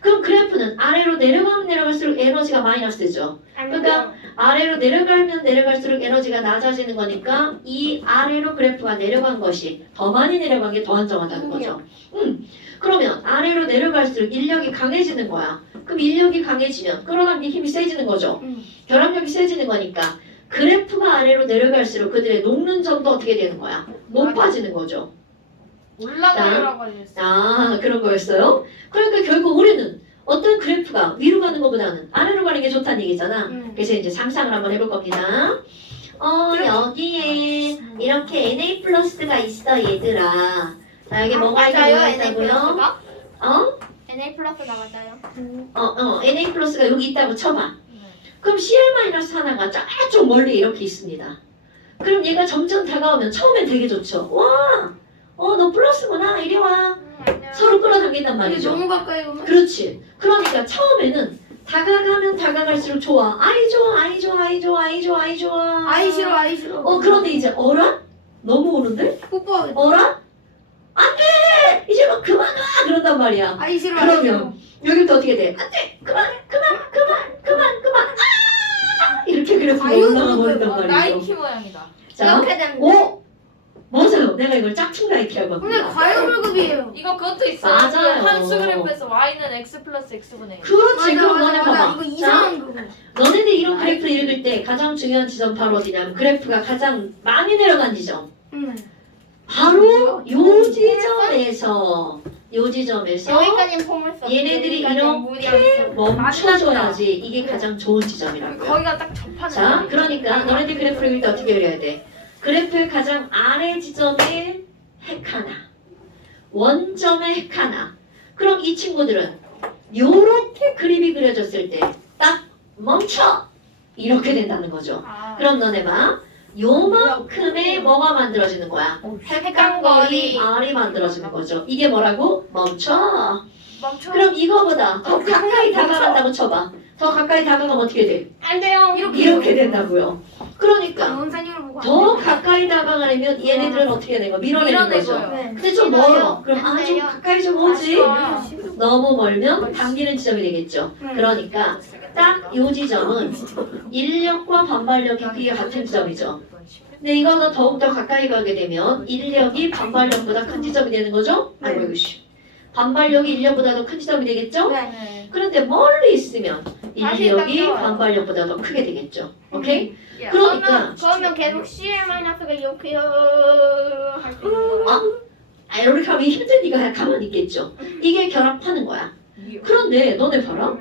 그럼 그래프는 아래로 내려가면 내려갈수록 에너지가 마이너스죠. 그러니까 아래로 내려가면 내려갈수록 에너지가 낮아지는 거니까 이 아래로 그래프가 내려간 것이 더 많이 내려간 게 더 안정하다는 거죠. 그러면 아래로 내려갈수록 인력이 강해지는 거야. 그럼 인력이 강해지면 끌어당긴 힘이 세지는 거죠. 결합력이 세지는 거니까 그래프가 아래로 내려갈수록 그들의 녹는 점도 어떻게 되는 거야? 높아지는 거죠. 올라가라고 하셨어요. 아, 그런 거였어요? 그러니까 결국 우리는 어떤 그래프가 위로 가는 것보다는 아래로 가는 게 좋다는 얘기잖아. 그래서 이제 상상을 한번 해볼 겁니다. 여기에 이렇게 Na 플러스가 있어, 얘들아. 자, 여기 뭐가 있다고요? NA 플러스가 맞아요. Na 플러스가 여기 있다고 쳐봐. 그럼 CL 마이너스 하나가 저쪽 멀리 이렇게 있습니다. 그럼 얘가 점점 다가오면 처음엔 되게 좋죠. 와, 너 플러스구나. 이리 와. 서로 끌어당긴단 이게 말이죠. 너무 가까이 오면 그렇지. 그러니까 처음에는 다가가면 다가갈수록 좋아. 아이 좋아, 아이 좋아, 아이 좋아, 아이 좋아, 아이 좋아. 아이 싫어 아이 싫어. 그런데 이제 어라? 너무 오는데? 뽀뽀하겠다. 어라? 안 돼! 이제 막 그만 와! 그런단 말이야. 아이 싫어 아이 싫어. 그러면 여기부터 어떻게 돼? 안 돼! 그만! 이렇게 그래프가 아유, 올라가 버린단 말이죠. 나이키 모양이다. 자, 이렇게 되면 오! 맞아요. 내가 이걸 짝퉁 나이키라고 근데 합니다. 과యో불급이에요. 이거 그것도 있어요. 맞아요. 그 한수 그래프에서 y는 x 플러스 x분의 1. 그렇지. 그럼 너네 맞아. 봐봐. 이거 자, 이상한 거고. 너네들 이런 그래프를 읽을 때 가장 중요한 지점 바로 어디냐면 그래프가 가장 많이 내려간 지점. 바로 요 지점에서 여기까지는 폼을 써. 얘네들이 이렇게 멈춰줘야지 이게 가장 좋은 지점이라고요. 거기가 딱 접하는. 자, 자리예요. 그러니까 너네들 그래프를 읽을 때 어떻게 그려야 돼? 그래프의 가장 아래 지점에 핵 하나, 원점에 핵 하나. 그럼 이 친구들은 요렇게 그림이 그려졌을 때 딱 멈춰! 이렇게 된다는 거죠. 그럼 너네 봐. 요만큼의 뭐가 만들어지는 거야? 핵간거리 R이 만들어지는 거죠. 이게 뭐라고? 멈춰. 멈춰. 그럼 이거보다 더 가까이 다가간다고 쳐봐. 더 가까이 다가가면 어떻게 돼? 안 돼요. 이렇게 된다고요. 그러니까 원산님을 보고 더 가까이 다가가려면 얘네들은 어떻게 되는 거야? 밀어내는 거죠. 밀어내고요. 근데 좀 멀어. 그럼 안 좀 돼요. 가까이 좀 오지. 아, 너무 멀면 당기는 지점이 되겠죠. 그러니까 딱 요 지점은 인력과 반발력이 그게 같은 지점이죠. 근데 이거는 더욱더 가까이 가게 되면 인력이 반발력보다 큰 지점이 되는 거죠? 아이고 이거 씨. 반발력이 인력보다 더 큰 지점이 되겠죠? 네. 그런데 멀리 있으면 다시 인력이 당겨와요. 반발력보다 더 크게 되겠죠. 오케이? 야, 그러니까 그러면 계속 CL 마이너스가 이렇게 할수 있는 거예요. 이렇게 하면 힘든 이가 가만히 있겠죠. 이게 결합하는 거야. 그런데 너네 봐라.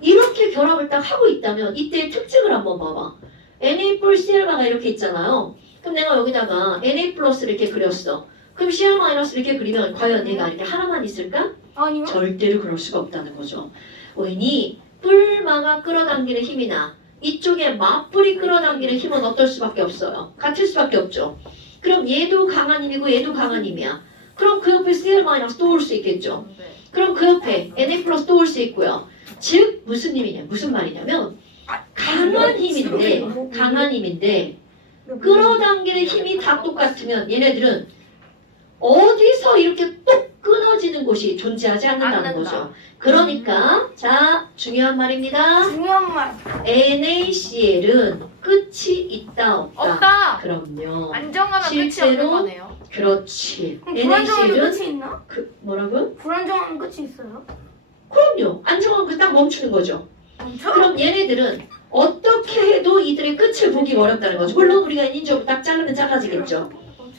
이렇게 결합을 딱 하고 있다면 이때의 특징을 한번 봐봐. Na+Cl가 이렇게 있잖아요. 그럼 내가 여기다가 Na 플러스를 이렇게 그렸어. 그럼 Cl 마이너스를 이렇게 그리면 과연 얘가 이렇게 하나만 있을까? 아니요. 절대로 그럴 수가 없다는 거죠. 왜니 뿔마가 끌어당기는 힘이나 이쪽에 맞뿔이 끌어당기는 힘은 어떨 수밖에 없어요. 같을 수밖에 없죠. 그럼 얘도 강한 힘이고 얘도 강한 힘이야. 그럼 그 옆에 Cl 마이너스 또 올 수 있겠죠. 그럼 그 옆에 Na 플러스 또 올 수 있고요. 즉 무슨 힘이냐? 무슨 말이냐면 강한 힘인데 끌어당기는 힘이 다 똑같으면 얘네들은 어디서 이렇게 똑 끊어지는 곳이 존재하지 않는다는 거죠. 그러니까 자 중요한 말입니다. 중요한 말. NaCl은 끝이 있다 없다. 없다. 그럼요. 안정하면 끝이 실제로 없는 거네요. 그렇지. 그럼 불안정하면 NaCl은 끝이 있나? 뭐라고? 불안정하면 끝이 있어요? 그럼요. 안정하면 그딱 멈추는 거죠. 엄청? 그럼 얘네들은 어떻게 해도 이들의 끝을 보기가 어렵다는 거죠. 물론 우리가 인적으로 딱 자르면 잘라지겠죠.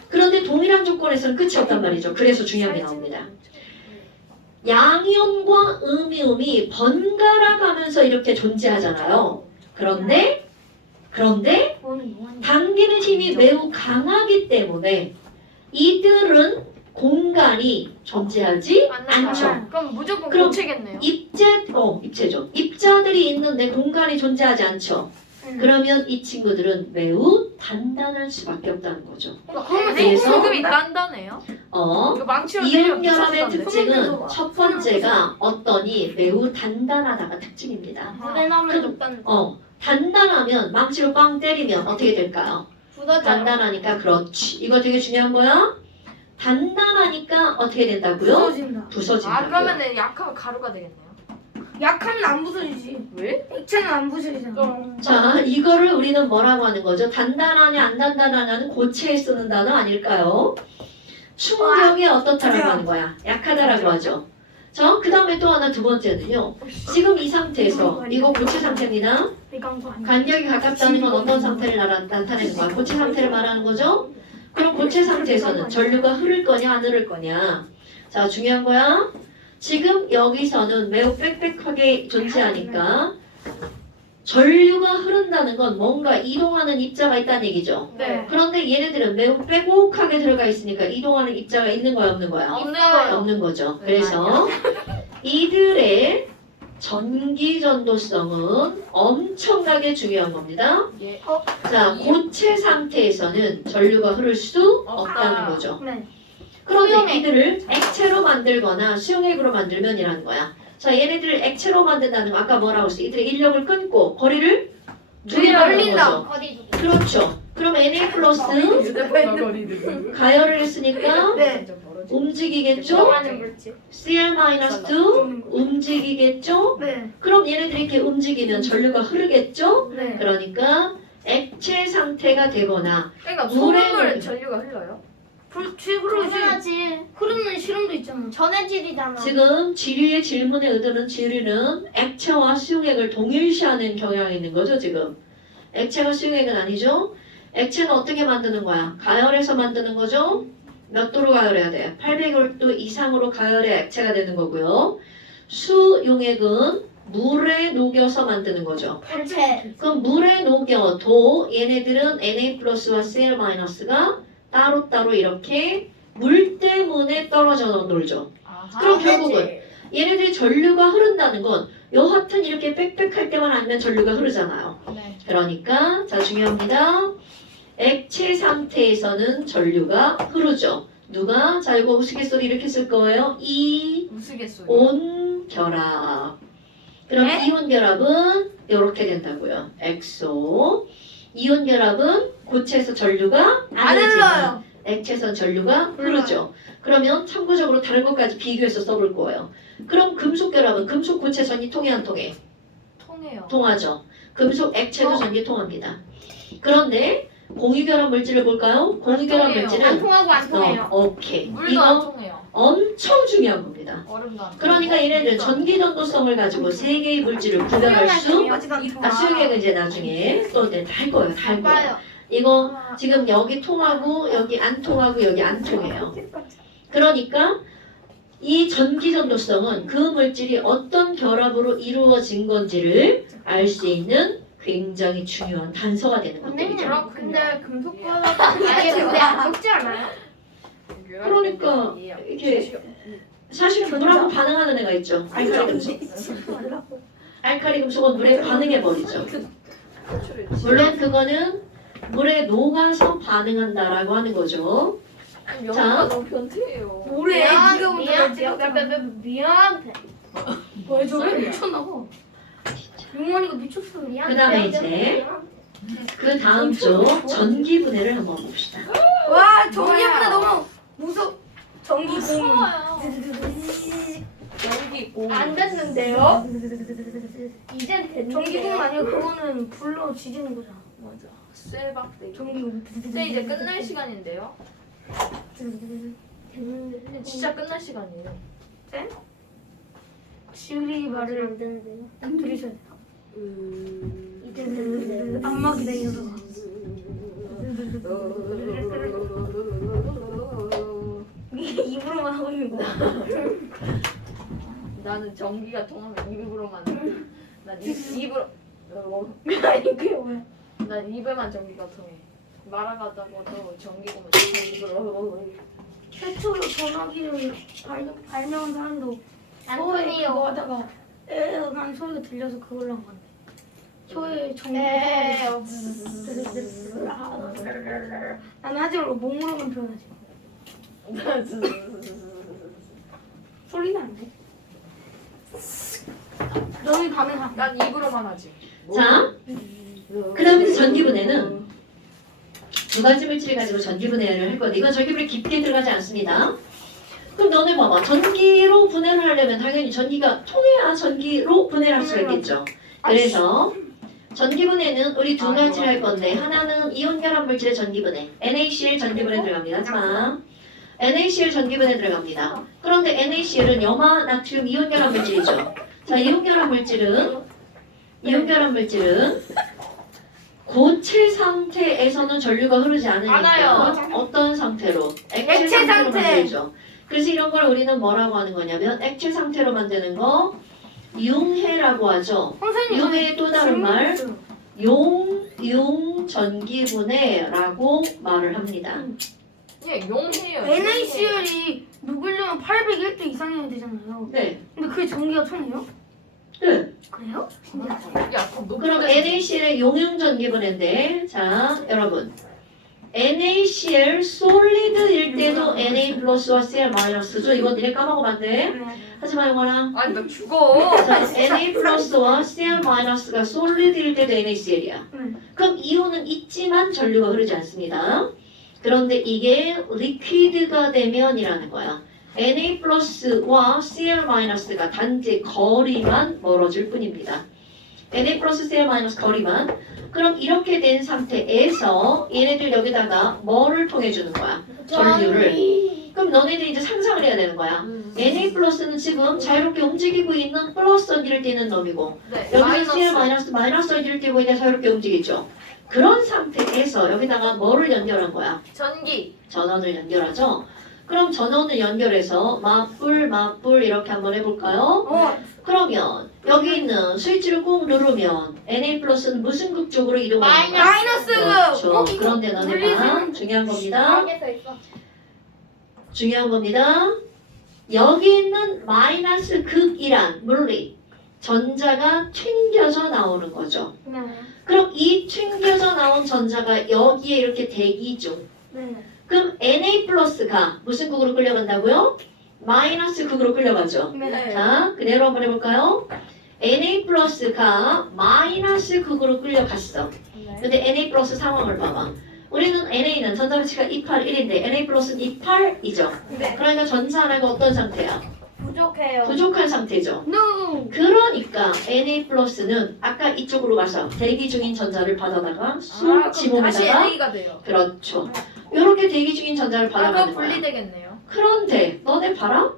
그런데 동일한 조건에서는 끝이 없단 말이죠. 그래서 중요한 게 나옵니다. 양이온과 음이온이 번갈아 가면서 이렇게 존재하잖아요. 그런데 당기는 힘이 매우 강하기 때문에 이들은 공간이 존재하지 안 않죠. 나타나요. 그럼 무조건 그럼 고체겠네요. 입체죠. 입자들이 있는데 공간이 존재하지 않죠. 그러면 이 친구들은 매우 단단할 수밖에 없다는 거죠. 그러면 그래서- 소금이 단단해요? 어, 이거 망치로 이온 때리면 결합의 부서지던데. 특징은 첫 번째가 어떠니 매우 단단하다가 특징입니다. 물에 나면 녹단. 단단하면 망치로 빵 때리면 어떻게 될까요? 부서져요. 단단하니까 그렇지. 이거 되게 중요한 거야. 단단하니까 어떻게 된다고요? 부서진다. 부서진다고요. 그러면은 약하면 가루가 되겠네요. 약하면 안 부서지지. 왜? 액체는 안 부서지잖아. 자, 이거를 우리는 뭐라고 하는 거죠? 단단하냐 안 단단하냐는 고체에 쓰는 단어 아닐까요? 충격에 어떻다라고 하는 거야? 약하다라고 하죠. 자, 그 다음에 또 하나 두 번째는요. 지금 이 상태에서 이거 고체 상태입니다. 간격이 가깝다는 건 어떤 상태를 나타내는 거야? 고체 상태를 말하는 거죠? 그럼 고체 상태에서는 전류가 흐를 거냐 안 흐를 거냐? 자, 중요한 거야. 지금 여기서는 매우 빽빽하게 존재하니까 전류가 흐른다는 건 뭔가 이동하는 입자가 있다는 얘기죠. 네. 그런데 얘네들은 매우 빼곡하게 들어가 있으니까 이동하는 입자가 있는 거야 없는 거야? 없는 거예요. 없는 거죠. 네, 그래서 이들의 전기 전도성은 엄청나게 중요한 겁니다. 예. 자, 고체 상태에서는 전류가 흐를 수 없다는 거죠. 네. 그런데 수용액. 이들을 액체로 만들거나 수용액으로 만들면이라는 거야. 자, 얘네들을 액체로 만든다는 거 아까 뭐라고 했어? 이들의 인력을 끊고 거리를 줄이라는 벌린다. 거죠. 어디 그렇죠. 그럼 Na 플러스 가열을 했으니까 네. 움직이겠죠? 들어가는 물질. Cl 마이너스도 움직이겠죠? 네. 그럼 얘네들이 이렇게 움직이면 전류가 흐르겠죠? 네. 그러니까 액체 상태가 되거나 그러니까 물에 소금을 녹는- 전류가 흘러요? 불치 흐르지. 당연하지. 흐르는 실험도 있잖아. 전해질이잖아. 지금 지류의 질문에 의도는 지류는 액체와 수용액을 동일시하는 경향이 있는 거죠 지금. 액체가 수용액은 아니죠. 액체는 어떻게 만드는 거야? 가열해서 만드는 거죠. 몇 도로 가열해야 돼? 800도 이상으로 가열해야 액체가 되는 거고요. 수용액은 물에 녹여서 만드는 거죠. 물체. 그럼 물에 녹여도 얘네들은 Na 플러스와 Cl 마이너스가 따로따로 이렇게 물 때문에 떨어져 놀죠. 그럼 결국은 얘네들이 전류가 흐른다는 건 여하튼 이렇게 빽빽할 때만 아니면 전류가 흐르잖아요. 네. 그러니까 자 중요합니다. 액체 상태에서는 전류가 흐르죠. 누가? 자 이거 우스갯소리 이렇게 쓸 거예요. 우스갯소리. 이온 결합. 그럼 이온 결합은 이렇게 된다고요. 엑소. 이온 결합은 고체에서 전류가 안 흐르지만 액체에서 전류가 흐르죠. 그러면 참고적으로 다른 것까지 비교해서 써볼 거예요. 그럼 금속 결합은 금속 고체 전이 통해 안 통해? 통해요. 통하죠. 금속 액체도 전기 통합니다. 그런데 공유결합 물질을 볼까요? 공유결합 통해요. 안 물질은 통하고 안 통해요. 오케이. 물도 안 이거 통해요. 엄청 중요한 겁니다. 얼음도 안 통해요. 그러니까 얘네들 전기 전도성을 가지고 세 개의 물질을 구별할 수 수용액은 이제 나중에 또 이제 다 할 거예요. 다 할 거예요. 봐요. 이거 지금 여기 통하고 여기 안 통하고 여기 안 통해요. 그러니까 이 전기 전도성은 그 물질이 어떤 결합으로 이루어진 건지를 알 수 있는 굉장히 중요한 단서가 되는 것들이죠. 근데 금속과는 아니 근데 안 녹지 않아요? 그러니까 이게 사실 물하고 반응하는 애가 있죠. 알칼리 금속. 알칼리 금속은 물에 반응해 버리죠. 물론 그거는 물에 녹아서 반응한다라고 하는 거죠. 영어가 너무 변태예요. 모래 미안해. 왜 저래? 미쳤나봐. 용원이가 미쳤어. 그 다음에 이제 그 다음 쪽 전기 분해를 한번 봅시다. 와 전기보다 너무 무섭. 전기 공. 전기 고. 안 됐는데요? 이젠 됐는데. 전기공 아니야. 그거는 불로 지지는 거잖아. 맞아. 쇠박대. 전기공. 근데 이제 끝날 시간인데요. 됐는데. 진짜 끝날 시간이에요. 지우리 말을 안 되는데요? 들으셔야 돼. 이젠 됐는데. 안마 기다려서. 입으로만 하고 있는 거야. 나는 전기가 통하면 입으로만. 난 입으로. 아니 그게 뭐야? 난 입에만 전기가 통해. 말아가다가도 전기 오면 다 입으로. 최초로 전화기를 발명한 사람도 소에 안토니오. 그거 하다가 한 소리가 들려서 그걸로 한 건데. 소에 전기. 에어. 나는 하지 말고 몸으로만 표현하지. 소리는 안 돼. 너희 가능한. 난 입으로만 하지. 자, 그 다음에 전기분해는 두 가지 물질을 가지고 전기분해를 할 건데 이건 전기분해 깊게 들어가지 않습니다. 그럼 너네 봐봐. 전기로 분해를 하려면 당연히 전기가 통해야 전기로 분해를 할 수가 있겠죠. 그래서 전기분해는 우리 두 가지를 할 건데 하나는 이온 결합 물질의 전기분해 NaCl 전기분해 들어갑니다. 자, NaCl 전기분해 들어갑니다. 그런데 NaCl은 염화 나트륨 이온 결합 물질이죠. 자, 이온 결합 물질은 고체 상태에서는 전류가 흐르지 않으니까 않아요. 어떤 상태로? 액체 상태로 상태. 만들죠. 그래서 이런 걸 우리는 뭐라고 하는 거냐면 액체 상태로 만드는 거 융해라고 하죠. 선생님. 융해의 또 다른 말 용전기분해라고 말을 합니다. 예, 용해요. NaCl이 녹으려면 801도 이상이어야 되잖아요. 네. 근데 그게 전기가 통해요? 네. 그래요? 신기하다. 야, 그럼 그럼 NaCl의 용융전기분해인데 자 여러분 NaCl 솔리드일 때도 Na 플러스와 Cl 마이너스죠. 이거 니네 까먹으면 안 돼. 하지 말거나. 아니 나 죽어. 자, Na 플러스와 Cl 마이너스가 솔리드일 때도 NaCl이야. 그럼 이온은 있지만 전류가 흐르지 않습니다. 그런데 이게 리퀴드가 되면이라는 거야. Na 플러스와 Cl 마이너스가 단지 거리만 멀어질 뿐입니다. Na 플러스 Cl 마이너스 거리만. 그럼 이렇게 된 상태에서 얘네들 여기다가 뭐를 통해 주는 거야? 전류를. 그럼 너네들이 이제 상상을 해야 되는 거야. Na 플러스는 지금 자유롭게 움직이고 있는 플러스 전기를 띠는 놈이고 네. 여기서 Cl 마이너스 전기를 띠고 있는 자유롭게 움직이죠. 그런 상태에서 여기다가 뭐를 연결한 거야? 전기. 전원을 연결하죠. 그럼 전원을 연결해서 맞불 이렇게 한번 해볼까요? 그러면 여기 있는 스위치를 꾹 누르면 Na 플러스는 무슨 극 쪽으로 이동하는 거야? 마이너스 그렇죠. 그런데 너네 봐. 중요한 겁니다. 써 있어. 중요한 겁니다. 여기 있는 마이너스 극이란 물리 전자가 튕겨져 나오는 거죠. 네. 그럼 이 튕겨져 나온 전자가 여기에 이렇게 대기 중. 네. 그럼 Na 플러스가 무슨 극으로 끌려간다고요? 마이너스 극으로 끌려가죠. 네. 자, 그대로 한번 해볼까요? Na 플러스가 마이너스 극으로 끌려갔어. 근데 Na 플러스 상황을 봐봐. 우리는 NA는 전자가치가 281인데 Na 플러스는 28이죠. 네. 그러니까 전자 하나가 어떤 상태야? 부족해요. 부족한 상태죠. No. 그러니까 Na 플러스는 아까 이쪽으로 가서 대기 중인 전자를 받아다가 쑥 그럼 다시 집어넣다가 NA가 돼요. 그렇죠. 이렇게 대기 중인 전자를 아, 그럼 받아가는 거야. 분리되겠네요. 그런데 너네 봐라.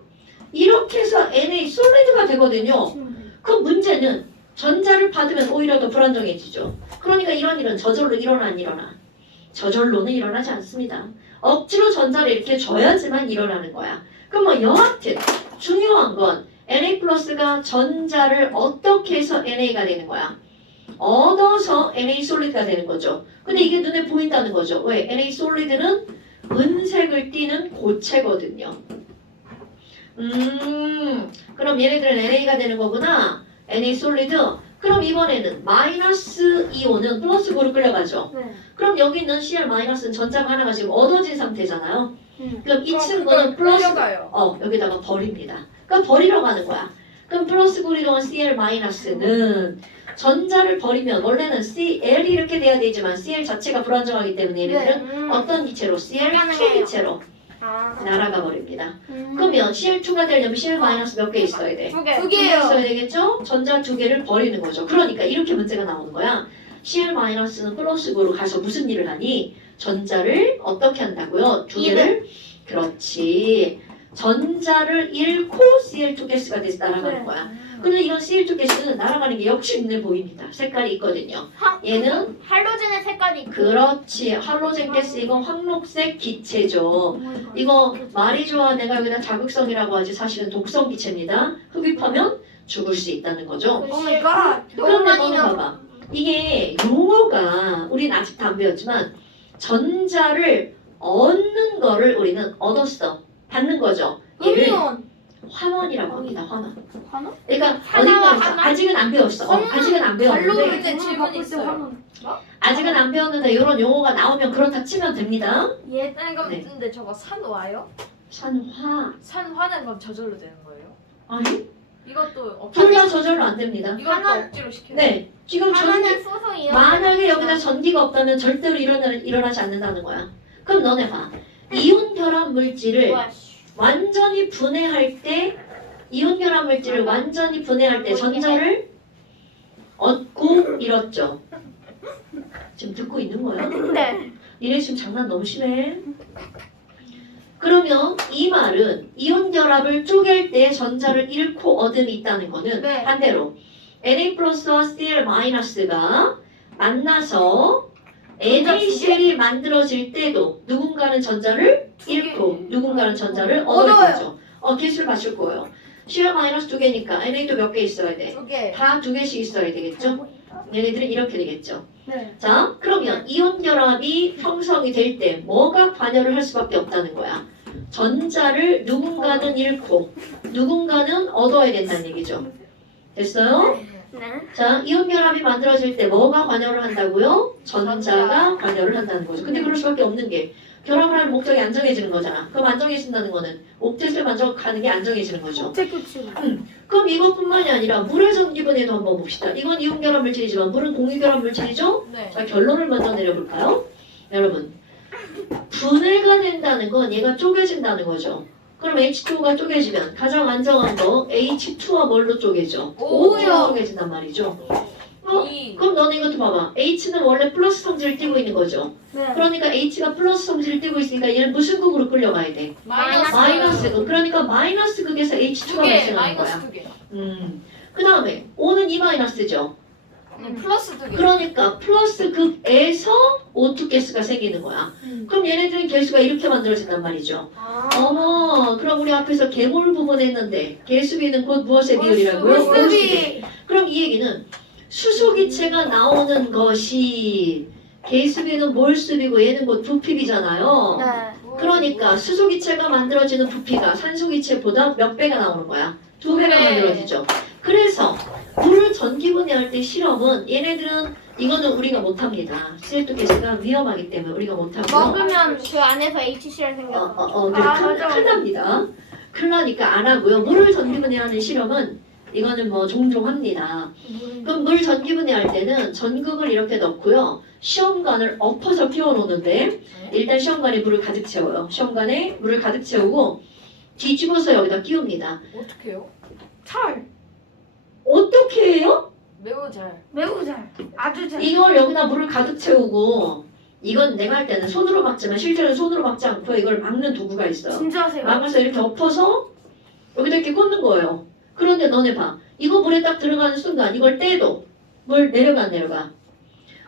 이렇게 해서 Na 솔리드가 되거든요. 그 문제는 전자를 받으면 오히려 더 불안정해지죠. 그러니까 이런 일은 저절로 일어나 안 일어나? 저절로는 일어나지 않습니다. 억지로 전자를 이렇게 줘야지만 일어나는 거야. 그럼 뭐 여하튼 중요한 건 Na 플러스가 전자를 어떻게 해서 Na가 되는 거야? 얻어서 Na 솔리드가 되는 거죠. 근데 이게 눈에 보인다는 거죠. 왜? Na 솔리드는 은색을 띠는 고체거든요. 그럼 얘네들은 NA가 되는 거구나. Na 솔리드. 그럼 이번에는 마이너스 이온은 플러스 구로 끌려가죠. 네. 그럼 여기 있는 Cl 마이너스는 전자가 하나가 지금 얻어진 상태잖아요. 그럼 이 그럼 친구는 그걸 플러스 끌려가요. 여기다가 버립니다. 그러니까 버리러 가는 거야. 그럼 플러스 구로 이동한 Cl 마이너스는 전자를 버리면 원래는 Cl이 이렇게 돼야 되지만 Cl 자체가 불안정하기 때문에 얘네들은 어떤 기체로? Cl2 기체로 날아가 버립니다. 그러면 Cl2가 되려면 Cl 마이너스 몇 개 있어야 돼? 두 개. 두 두 개 개요. 있어야 되겠죠? 전자 두 개를 버리는 거죠. 그러니까 이렇게 문제가 나오는 거야. Cl 마이너스는 플러스 구로 가서 무슨 일을 하니? 전자를 어떻게 한다고요? 두 개를 그렇지. 전자를 잃고 Cl2 가스가 돼서 날아가는 거야. 근데 이런 Cl2 가스는 날아가는 게 역시 눈에 보입니다. 색깔이 있거든요. 얘는 할로젠의 색깔이 있고. 그렇지. 할로젠 가스 이건 황록색 기체죠. 이거 말이 좋아 내가 여기다 자극성이라고 하지 사실은 독성 기체입니다. 흡입하면 죽을 수 있다는 거죠. 오 마이 갓. 그런데 너는 봐봐. 이게 용어가 우리는 아직 다 안 배웠지만 전자를 얻는 거를 우리는 얻었어. 받는 거죠. 얘를 음이온. 환원이라고 합니다. 환원. 환원? 그러니까 하나와 어디가 있어? 하나? 아직은 안 배웠어. 아직은 안 발로 배웠는데 볼 때 질문 바꿀 때 있어요. 환원. 아직은 안 배웠는데 이런 용어가 나오면 그렇다 치면 됩니다. 예. 아니 그럼 네. 근데 저거 산 와요? 산화 산화는 그럼 저절로 되는 거예요? 아니 이것도 억지로 둘 다 저절로 안 됩니다. 이것도 억지로 시켜요? 네 지금 전기 하나는 소송이요. 만약에 여기다 전기가 없다면 절대로 일어나지 않는다는 거야. 그럼 너네 봐. 이온 결합 물질을 완전히 분해할 때 이온 결합 물질을 완전히 분해할 때 전자를 얻고 잃었죠. 지금 듣고 있는 거야? 네. 니네 지금 장난 너무 심해. 그러면 이 말은 이온 결합을 쪼갤 때 전자를 잃고 얻음이 있다는 거는 네. 반대로 Na 플러스와 Cl 마이너스가 만나서 NaCl이 만들어질 때도 누군가는 전자를 잃고 누군가는 전자를 얻을 얻어요. 거죠. 개수를 맞출 거예요. Cl 마이너스 2개니까 NA도 몇 개 있어야 돼? 2개. 다 2개씩 있어야 되겠죠? 얘네들은 이렇게 되겠죠. 네. 자, 그러면 이온 결합이 형성이 될 때 뭐가 관여를 할 수밖에 없다는 거야. 전자를 누군가는 잃고 누군가는 얻어야 된다는 얘기죠. 됐어요? 네. 자, 이온 결합이 만들어질 때 뭐가 관여를 한다고요? 전자가 관여를 한다는 거죠. 근데 그럴 수밖에 없는 게 결합을 하는 목적이 안 정해지는 거잖아. 그럼 안 정해진다는 거는 옥텟을 먼저 가는 게 안 정해지는 거죠. 옥텟. 그럼 이것뿐만이 아니라 물의 전기분해도 한번 봅시다. 이건 이온 결합 물질이지만 물은 공유 결합 물질이죠? 네. 자, 결론을 먼저 내려볼까요? 여러분, 분해가 된다는 건 얘가 쪼개진다는 거죠. 그럼 H2가 쪼개지면 가장 안정한 거 H2와 뭘로 쪼개져? O로 쪼개진단 말이죠. 어? 2. 그럼 너네 이것도 봐봐. H는 원래 플러스 성질을 띠고 있는 거죠. 네. 그러니까 H가 플러스 성질을 띠고 있으니까 얘는 무슨 극으로 끌려가야 돼? 마이너스 극. 그러니까 마이너스 극에서 H2가 2개. 발생하는 마이너스 거야. 2개. 그 다음에 O는 E 마이너스죠. 플러스 2개. 그러니까 플러스 극에서 O2 가스가 생기는 거야. 그럼 얘네들은 개수가 이렇게 만들어진단 말이죠. 어머, 그럼 우리 앞에서 계몰 부분 했는데 개수비는 곧 무엇의 비율이라고요? 물수비. 그럼 이 얘기는 수소기체가 나오는 것이 개수비는 몰수비고 얘는 곧 부피비잖아요. 네. 그러니까 수소기체가 만들어지는 부피가 산소기체보다 몇 배가 나오는 거야? 2배가 만들어지죠. 그래서 물을 전기분해할 때 실험은 얘네들은 이거는 우리가 못합니다. CO2 가스가 위험하기 때문에 우리가 못하고요. 먹으면 그 안에서 HCl 생겨서. 큰일 납니다. 큰일 나니까 안 하고요. 물을 전기분해하는 실험은 이거는 뭐 종종 합니다. 그럼 물 전기분해할 때는 전극을 이렇게 넣고요. 시험관을 엎어서 끼워놓는데 일단 시험관에 물을 가득 채워요. 시험관에 물을 가득 채우고 뒤집어서 여기다 끼웁니다. 어떻게 해요? 철. 어떻게 해요? 매우 잘. 매우 잘. 아주 잘. 이걸 여기다 물을 가득 채우고 이건 내가 할 때는 손으로 막지만 실제로는 손으로 막지 않고 이걸 막는 도구가 있어요. 진짜 하세요. 막아서 이렇게 엎어서 여기다 이렇게 꽂는 거예요. 그런데 너네 봐. 이거 물에 딱 들어가는 순간 이걸 떼도 물 내려가 안 내려가?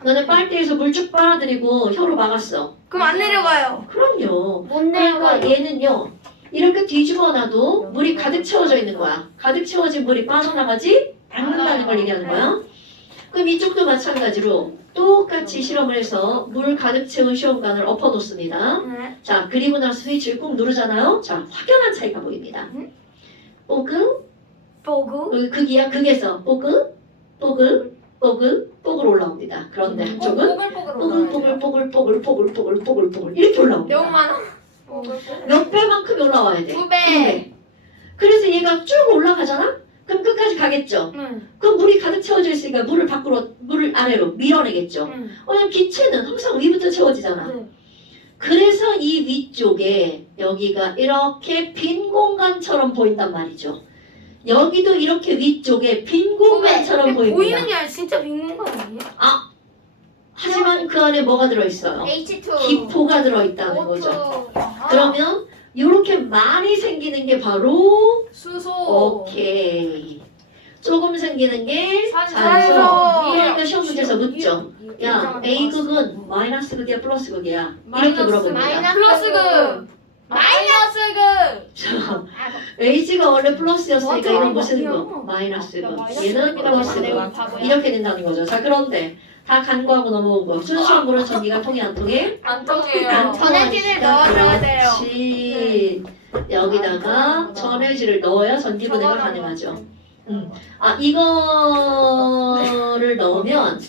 너네 빨대에서 물 쭉 빨아들이고 혀로 막았어. 그럼 안 내려가요. 그럼요. 못 그러니까 내려가요. 얘는요. 이렇게 뒤집어 놔도 물이 가득 채워져 있는 거야. 가득 채워진 물이 빠져나가지 않는다는 걸 얘기하는 거야. 그럼 이쪽도 마찬가지로 똑같이 실험을 해서 물 가득 채운 시험관을 엎어 놓습니다. 네. 자, 그리고 나서 스위치를 꾹 누르잖아요. 자, 확연한 차이가 보입니다. 뽀그, 보고. 여기 극이야. 극에서 뽀그, 뽀그, 뽀그, 뽀글 올라옵니다. 그런데 한쪽은 뽀글 이렇게 올라옵니다. 너무 많아. 몇 배만큼 올라와야 돼? 2배. 그래서 얘가 쭉 올라가잖아? 그럼 끝까지 가겠죠? 응. 그럼 물이 가득 채워져 있으니까 물을 아래로 밀어내겠죠? 응. 왜냐면 기체는 항상 위부터 채워지잖아. 네. 그래서 이 위쪽에 여기가 이렇게 빈 공간처럼 보인단 말이죠. 여기도 이렇게 위쪽에 빈 공간처럼 보입니다. 보이는 게 아니라 진짜 빈 거 아니에요? 하지만 그 안에 뭐가 들어있어요? H2. 기포가 들어있다는 거죠. 그러면 이렇게 많이 생기는 게 바로 수소. 오케이. 조금 생기는 게 산소. 산소. 그러니까 시험 문제에서 묻죠. 야, 이- A극은 마이너스 극이야, 플러스 극이야? 이렇게 물어봅니다. 마이너스 플러스극. 마이너스극. 자, A가 원래 플러스였으니까 맞아, 이건 무슨 맞아요. 극? 마이너스 극. 마이너스 얘는 극이라고 플러스 하면 극. 바보야. 이렇게 된다는 거죠. 자, 그런데 다 간과하고 넘어오고 순수한 물은 전기가 통해 안 통해? 안 통해요. 안 전해질을 통하니까 넣어줘야 돼요. 그렇지. 여기다가 전해질을 넣어야 전기 분해가 가능하죠. 이거를 넣으면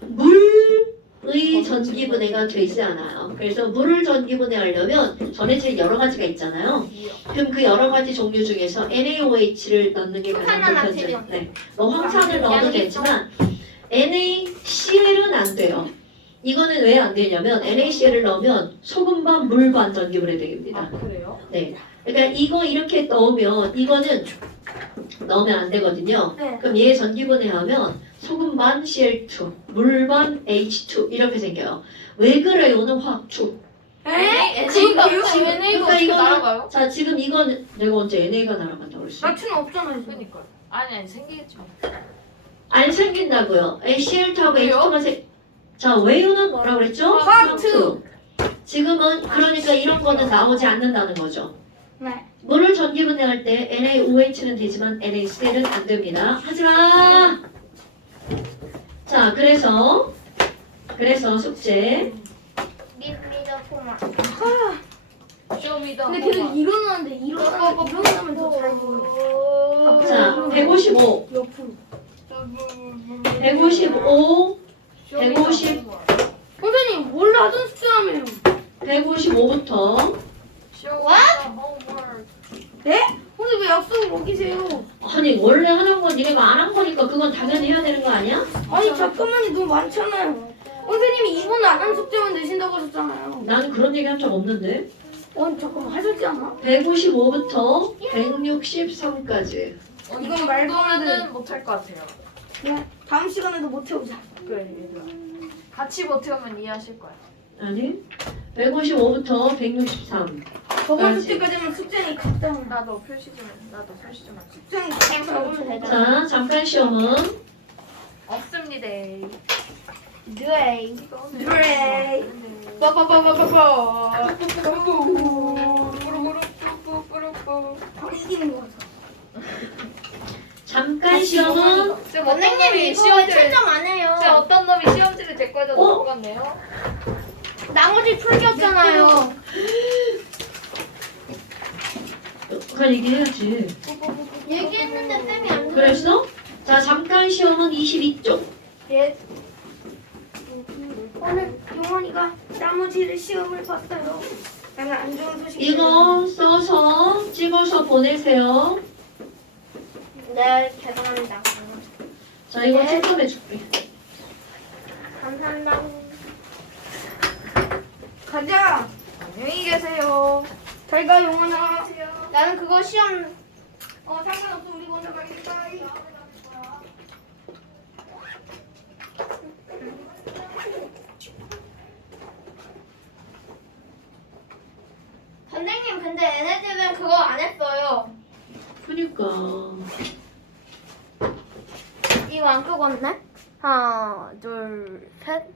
물의 전기 분해가 되지 않아요. 그래서 물을 전기 분해하려면 전해질 여러 가지가 있잖아요. 그럼 그 여러 가지 종류 중에서 NaOH를 넣는 게 가장 황산화 좋겠죠. 나트륨. 네. 뭐 황산을 넣어도 되지만 NaCl은 안 돼요. 이거는 왜 안 되냐면 NaCl을 넣으면 소금 반 물 반 전기 분해되입니다. 아 그래요? 네. 그러니까 이거 이렇게 넣으면 이거는 넣으면 안 되거든요. 네. 그럼 얘 전기 분해하면 소금 반 Cl2, 물 반 H2 이렇게 생겨요. 왜 그래요는 화학축. 에? 그러니까 지금 NA가 그러니까 어떻게 이거는 날아가요? 자 지금 이거는 내가 언제 NA가 날아간다고 그랬어? 나트는 없잖아요. 지금. 그러니까. 아니 생기겠죠. 안 생긴다고요. Cl2하고 왜요? H2만 자 외유는 뭐라 그랬죠? 화학축. 지금은 그러니까 이런 거는 나오지 않는다는 거죠. 네. 물을 전기 분해할 때 NaOH는 되지만 NaCl은 안 됩니다. 하지마. 자 그래서 숙제 믿어보마. 쇼미더. 근데 계속 일어나면 더 잘 보여요. 자 155 옆으로. 155 150. 선생님 원래 하던 숫자라며요. 155부터 네? 선생님 왜 약속을 어기세요? 아니 원래 하는 건 니네가 안 한 거니까 그건 당연히 해야 되는 거 아니야? 아니 잠깐만요, 너무 많잖아요. 선생님이 이번 안 한 숙제만 내신다고 하셨잖아요. 나는 그런 얘기 한 적 없는데. 아니 잠깐만 하셨지 않아? 155부터 163까지. 이건 말도 안 돼. 정도는 못할 것 같아요. 네. 다음 시간에도 못 해오자. 그래 얘들아. 같이 못 해오면 이해하실 거야. 아니 155부터 163. 저번 알지. 숙제까지만 숙제니 갔다. 나도 표시 좀 해. 숙제니 그냥 갔다. 적으면 되잖아. 자 잠깐 시험은 없습니다. 느에이. 그래. 빠빠빠빠빠빠. 다 이기는 거 같아. 잠깐 시험은 쌤 어떤 원장님 놈이 이거 시험지를 채점 안 해요. 쌤 어떤 놈이 시험지를 제 거에다 놓고 갔네요? 나머지 풀기였잖아요. 그걸 얘기해야지. 얘기했는데 쌤이 안 그랬어? 자 잠깐 시험은 22쪽. 예. 오늘 용원이가 나머지를 시험을 봤어요. 나는 안 좋은 소식. 이거 써서 찍어서 보내세요. 네, 죄송합니다. 자 이거 채점해 줄게. 감사합니다. 가자. 안녕히 계세요. 잘 가 용원아. 나는 그거 시험 상관없어. 우리 먼저 가겠다. 선생님 근데 얘네들은 그거 안 했어요. 그니까. 이거 안 끄고 왔네? 하나, 둘, 셋.